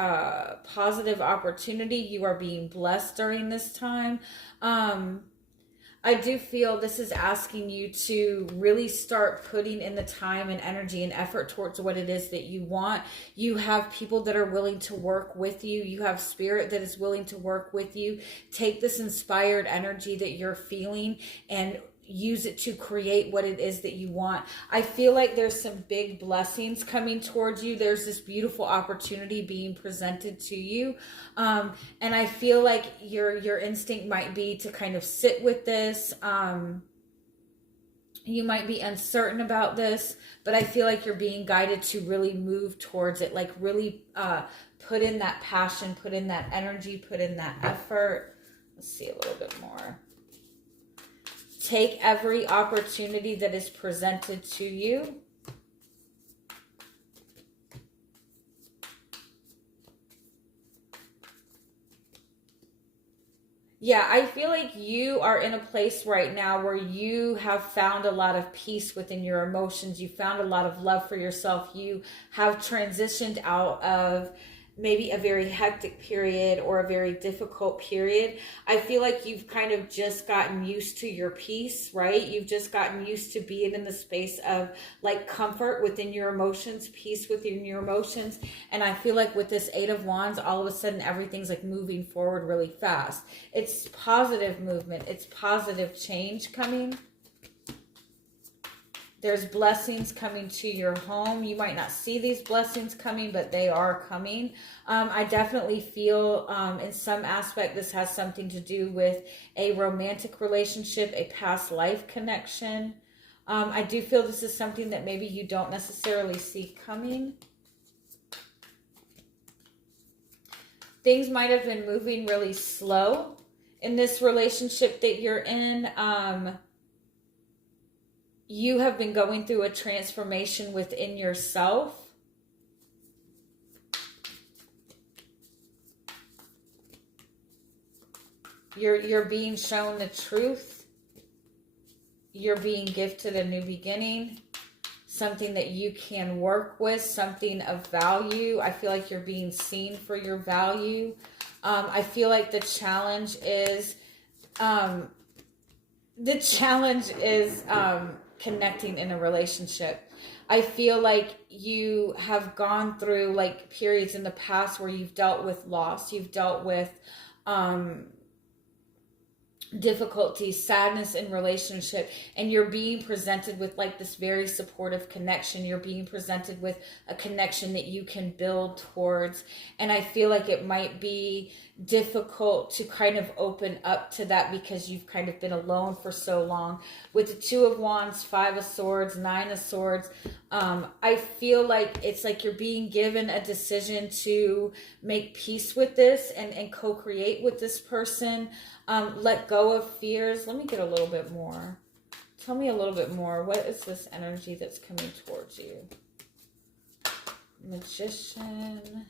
positive opportunity. You are being blessed during this time. I do feel this is asking you to really start putting in the time and energy and effort towards what it is that you want. You have people that are willing to work with you. You have spirit that is willing to work with you. Take this inspired energy that you're feeling and use it to create what it is that you want. I feel like there's some big blessings coming towards you. There's this beautiful opportunity being presented to you. And I feel like your instinct might be to kind of sit with this. You might be uncertain about this, but I feel like you're being guided to really move towards it. Like really put in that passion, put in that energy, put in that effort. Let's see a little bit more. Take every opportunity that is presented to you. Yeah, I feel like you are in a place right now where you have found a lot of peace within your emotions. You found a lot of love for yourself. You have transitioned out of maybe a very hectic period or a very difficult period. I feel like you've kind of just gotten used to your peace, right? You've just gotten used to being in the space of like comfort within your emotions, peace within your emotions. And I feel like with this Eight of Wands, all of a sudden everything's like moving forward really fast. It's positive movement. It's positive change coming. There's blessings coming to your home. You might not see these blessings coming, but they are coming. I definitely feel in some aspect this has something to do with a romantic relationship, a past life connection. I do feel this is something that maybe you don't necessarily see coming. Things might have been moving really slow in this relationship that you're in. You have been going through a transformation within yourself. You're being shown the truth. You're being gifted a new beginning. Something that you can work with. Something of value. I feel like you're being seen for your value. I feel like the challenge is the challenge is connecting in a relationship. I feel like you have gone through like periods in the past where you've dealt with loss, you've dealt with um, difficulty, sadness in relationship, and you're being presented with like this very supportive connection. You're being presented with a connection that you can build towards. And I feel like it might be difficult to kind of open up to that because you've kind of been alone for so long. With the Two of Wands, Five of Swords, Nine of Swords, I feel like it's like you're being given a decision to make peace with this and co-create with this person. Let go of fears. Let me get a little bit more. Tell me a little bit more. What is this energy that's coming towards you? Magician.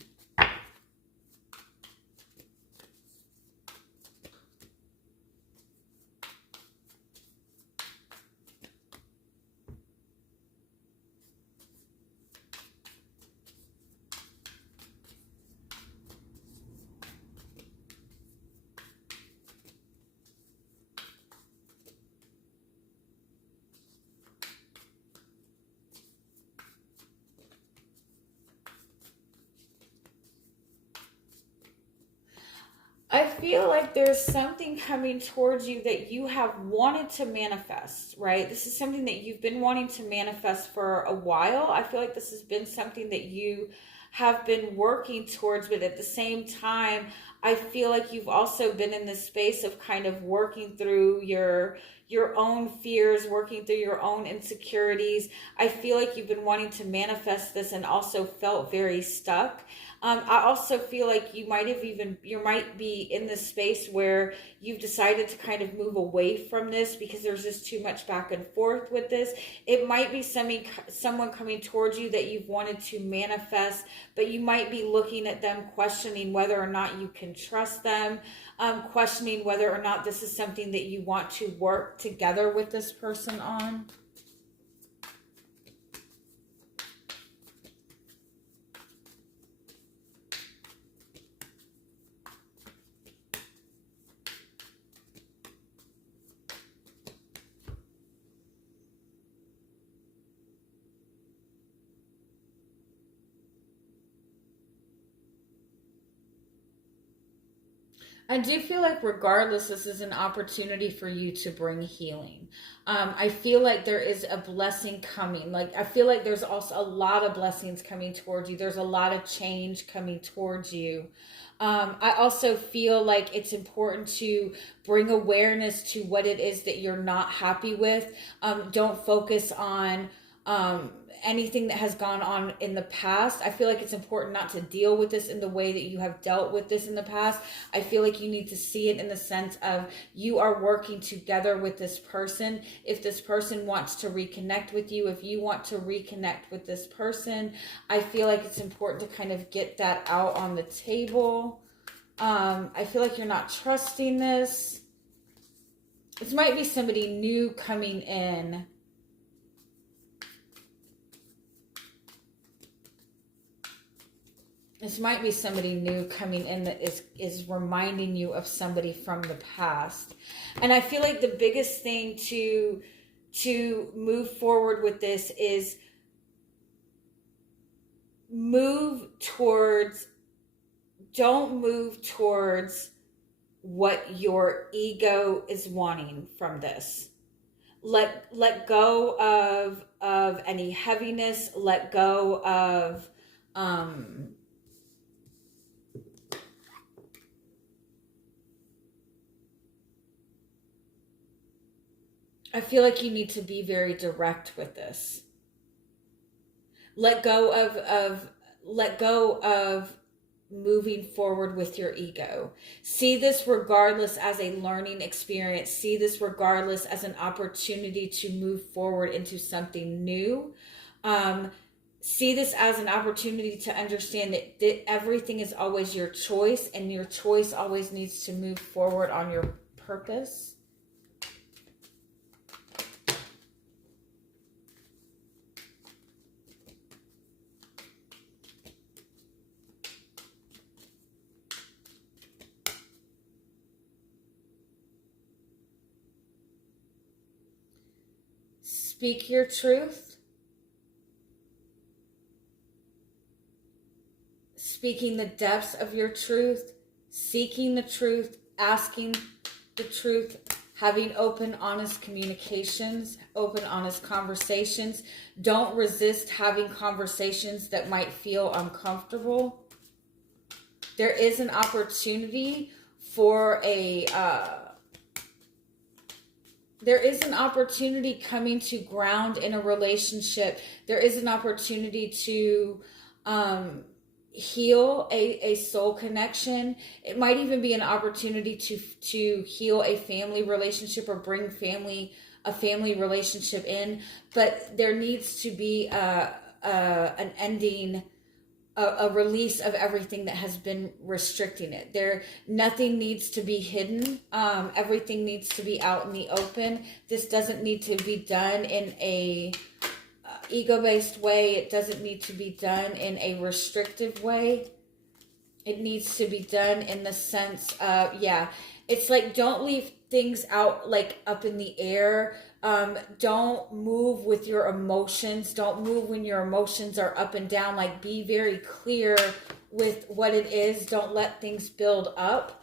I feel like there's something coming towards you that you have wanted to manifest, right? This is something that you've been wanting to manifest for a while. I feel like this has been something that you have been working towards, but at the same time, I feel like you've also been in this space of kind of working through your own fears, working through your own insecurities. I feel like you've been wanting to manifest this and also felt very stuck. I also feel like you might be in this space where you've decided to kind of move away from this because there's just too much back and forth with this. It might be someone coming towards you that you've wanted to manifest, but you might be looking at them, questioning whether or not you can trust them, questioning whether or not this is something that you want to work together with this person on. I do feel like regardless, this is an opportunity for you to bring healing. I feel like there is a blessing coming. Like, I feel like there's also a lot of blessings coming towards you. There's a lot of change coming towards you. I also feel like it's important to bring awareness to what it is that you're not happy with. Don't focus on anything that has gone on in the past. I feel like it's important not to deal with this in the way that you have dealt with this in the past. I feel like you need to see it in the sense of you are working together with this person. If this person wants to reconnect with you, if you want to reconnect with this person, I feel like it's important to kind of get that out on the table. I feel like you're not trusting this. This might be somebody new coming in. This might be somebody new coming in that is reminding you of somebody from the past. And I feel like the biggest thing to move forward with this is don't move towards what your ego is wanting from this. Let go of any heaviness, let go of I feel like you need to be very direct with this. Let go of moving forward with your ego. See this regardless as a learning experience. See this regardless as an opportunity to move forward into something new. See this as an opportunity to understand that everything is always your choice, and your choice always needs to move forward on your purpose. Speak your truth. Speaking the depths of your truth, seeking the truth, asking the truth, having open, honest communications, open, honest conversations. Don't resist having conversations that might feel uncomfortable. There is an opportunity for there is an opportunity coming to ground in a relationship. There is an opportunity to heal a soul connection. It might even be an opportunity to heal a family relationship or bring a family relationship in. But there needs to be an ending, a release of everything that has been restricting it. Nothing needs to be hidden. Everything needs to be out in the open. This doesn't need to be done in a ego-based way. It doesn't need to be done in a restrictive way. It needs to be done in the sense of, it's like, don't leave things out like up in the air. Don't move with your emotions. Don't move when your emotions are up and down. Like, be very clear with what it is. Don't let things build up.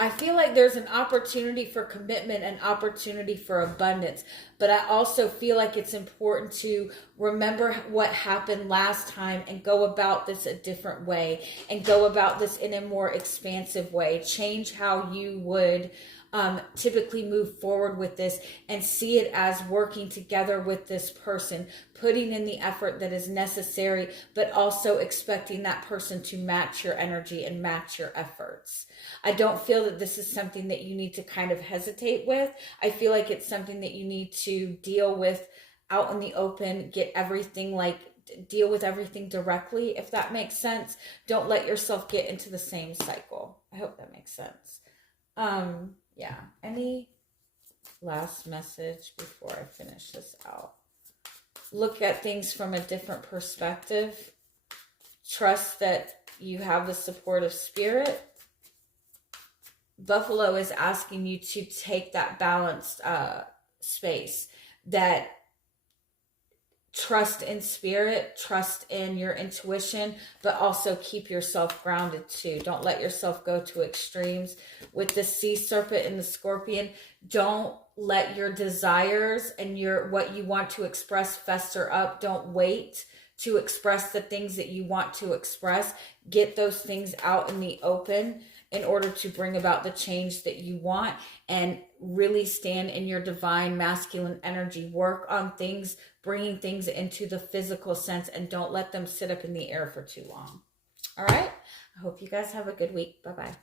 I feel like there's an opportunity for commitment, an opportunity for abundance. But I also feel like it's important to remember what happened last time and go about this a different way and go about this in a more expansive way. Change how you would typically move forward with this and see it as working together with this person, putting in the effort that is necessary, but also expecting that person to match your energy and match your efforts. I don't feel that this is something that you need to kind of hesitate with. I feel like it's something that you need to deal with out in the open, deal with everything directly, if that makes sense. Don't let yourself get into the same cycle. I hope that makes sense. Any last message before I finish this out? Look at things from a different perspective. Trust that you have the support of spirit. Buffalo is asking you to take that balanced space, that trust in spirit, trust in your intuition, but also keep yourself grounded too. Don't let yourself go to extremes. With the sea serpent and the scorpion, don't let your desires and what you want to express fester up. Don't wait to express the things that you want to express. Get those things out in the open in order to bring about the change that you want, and really stand in your divine masculine energy. Work on things, bringing things into the physical sense, and don't let them sit up in the air for too long. All right. I hope you guys have a good week. Bye-bye.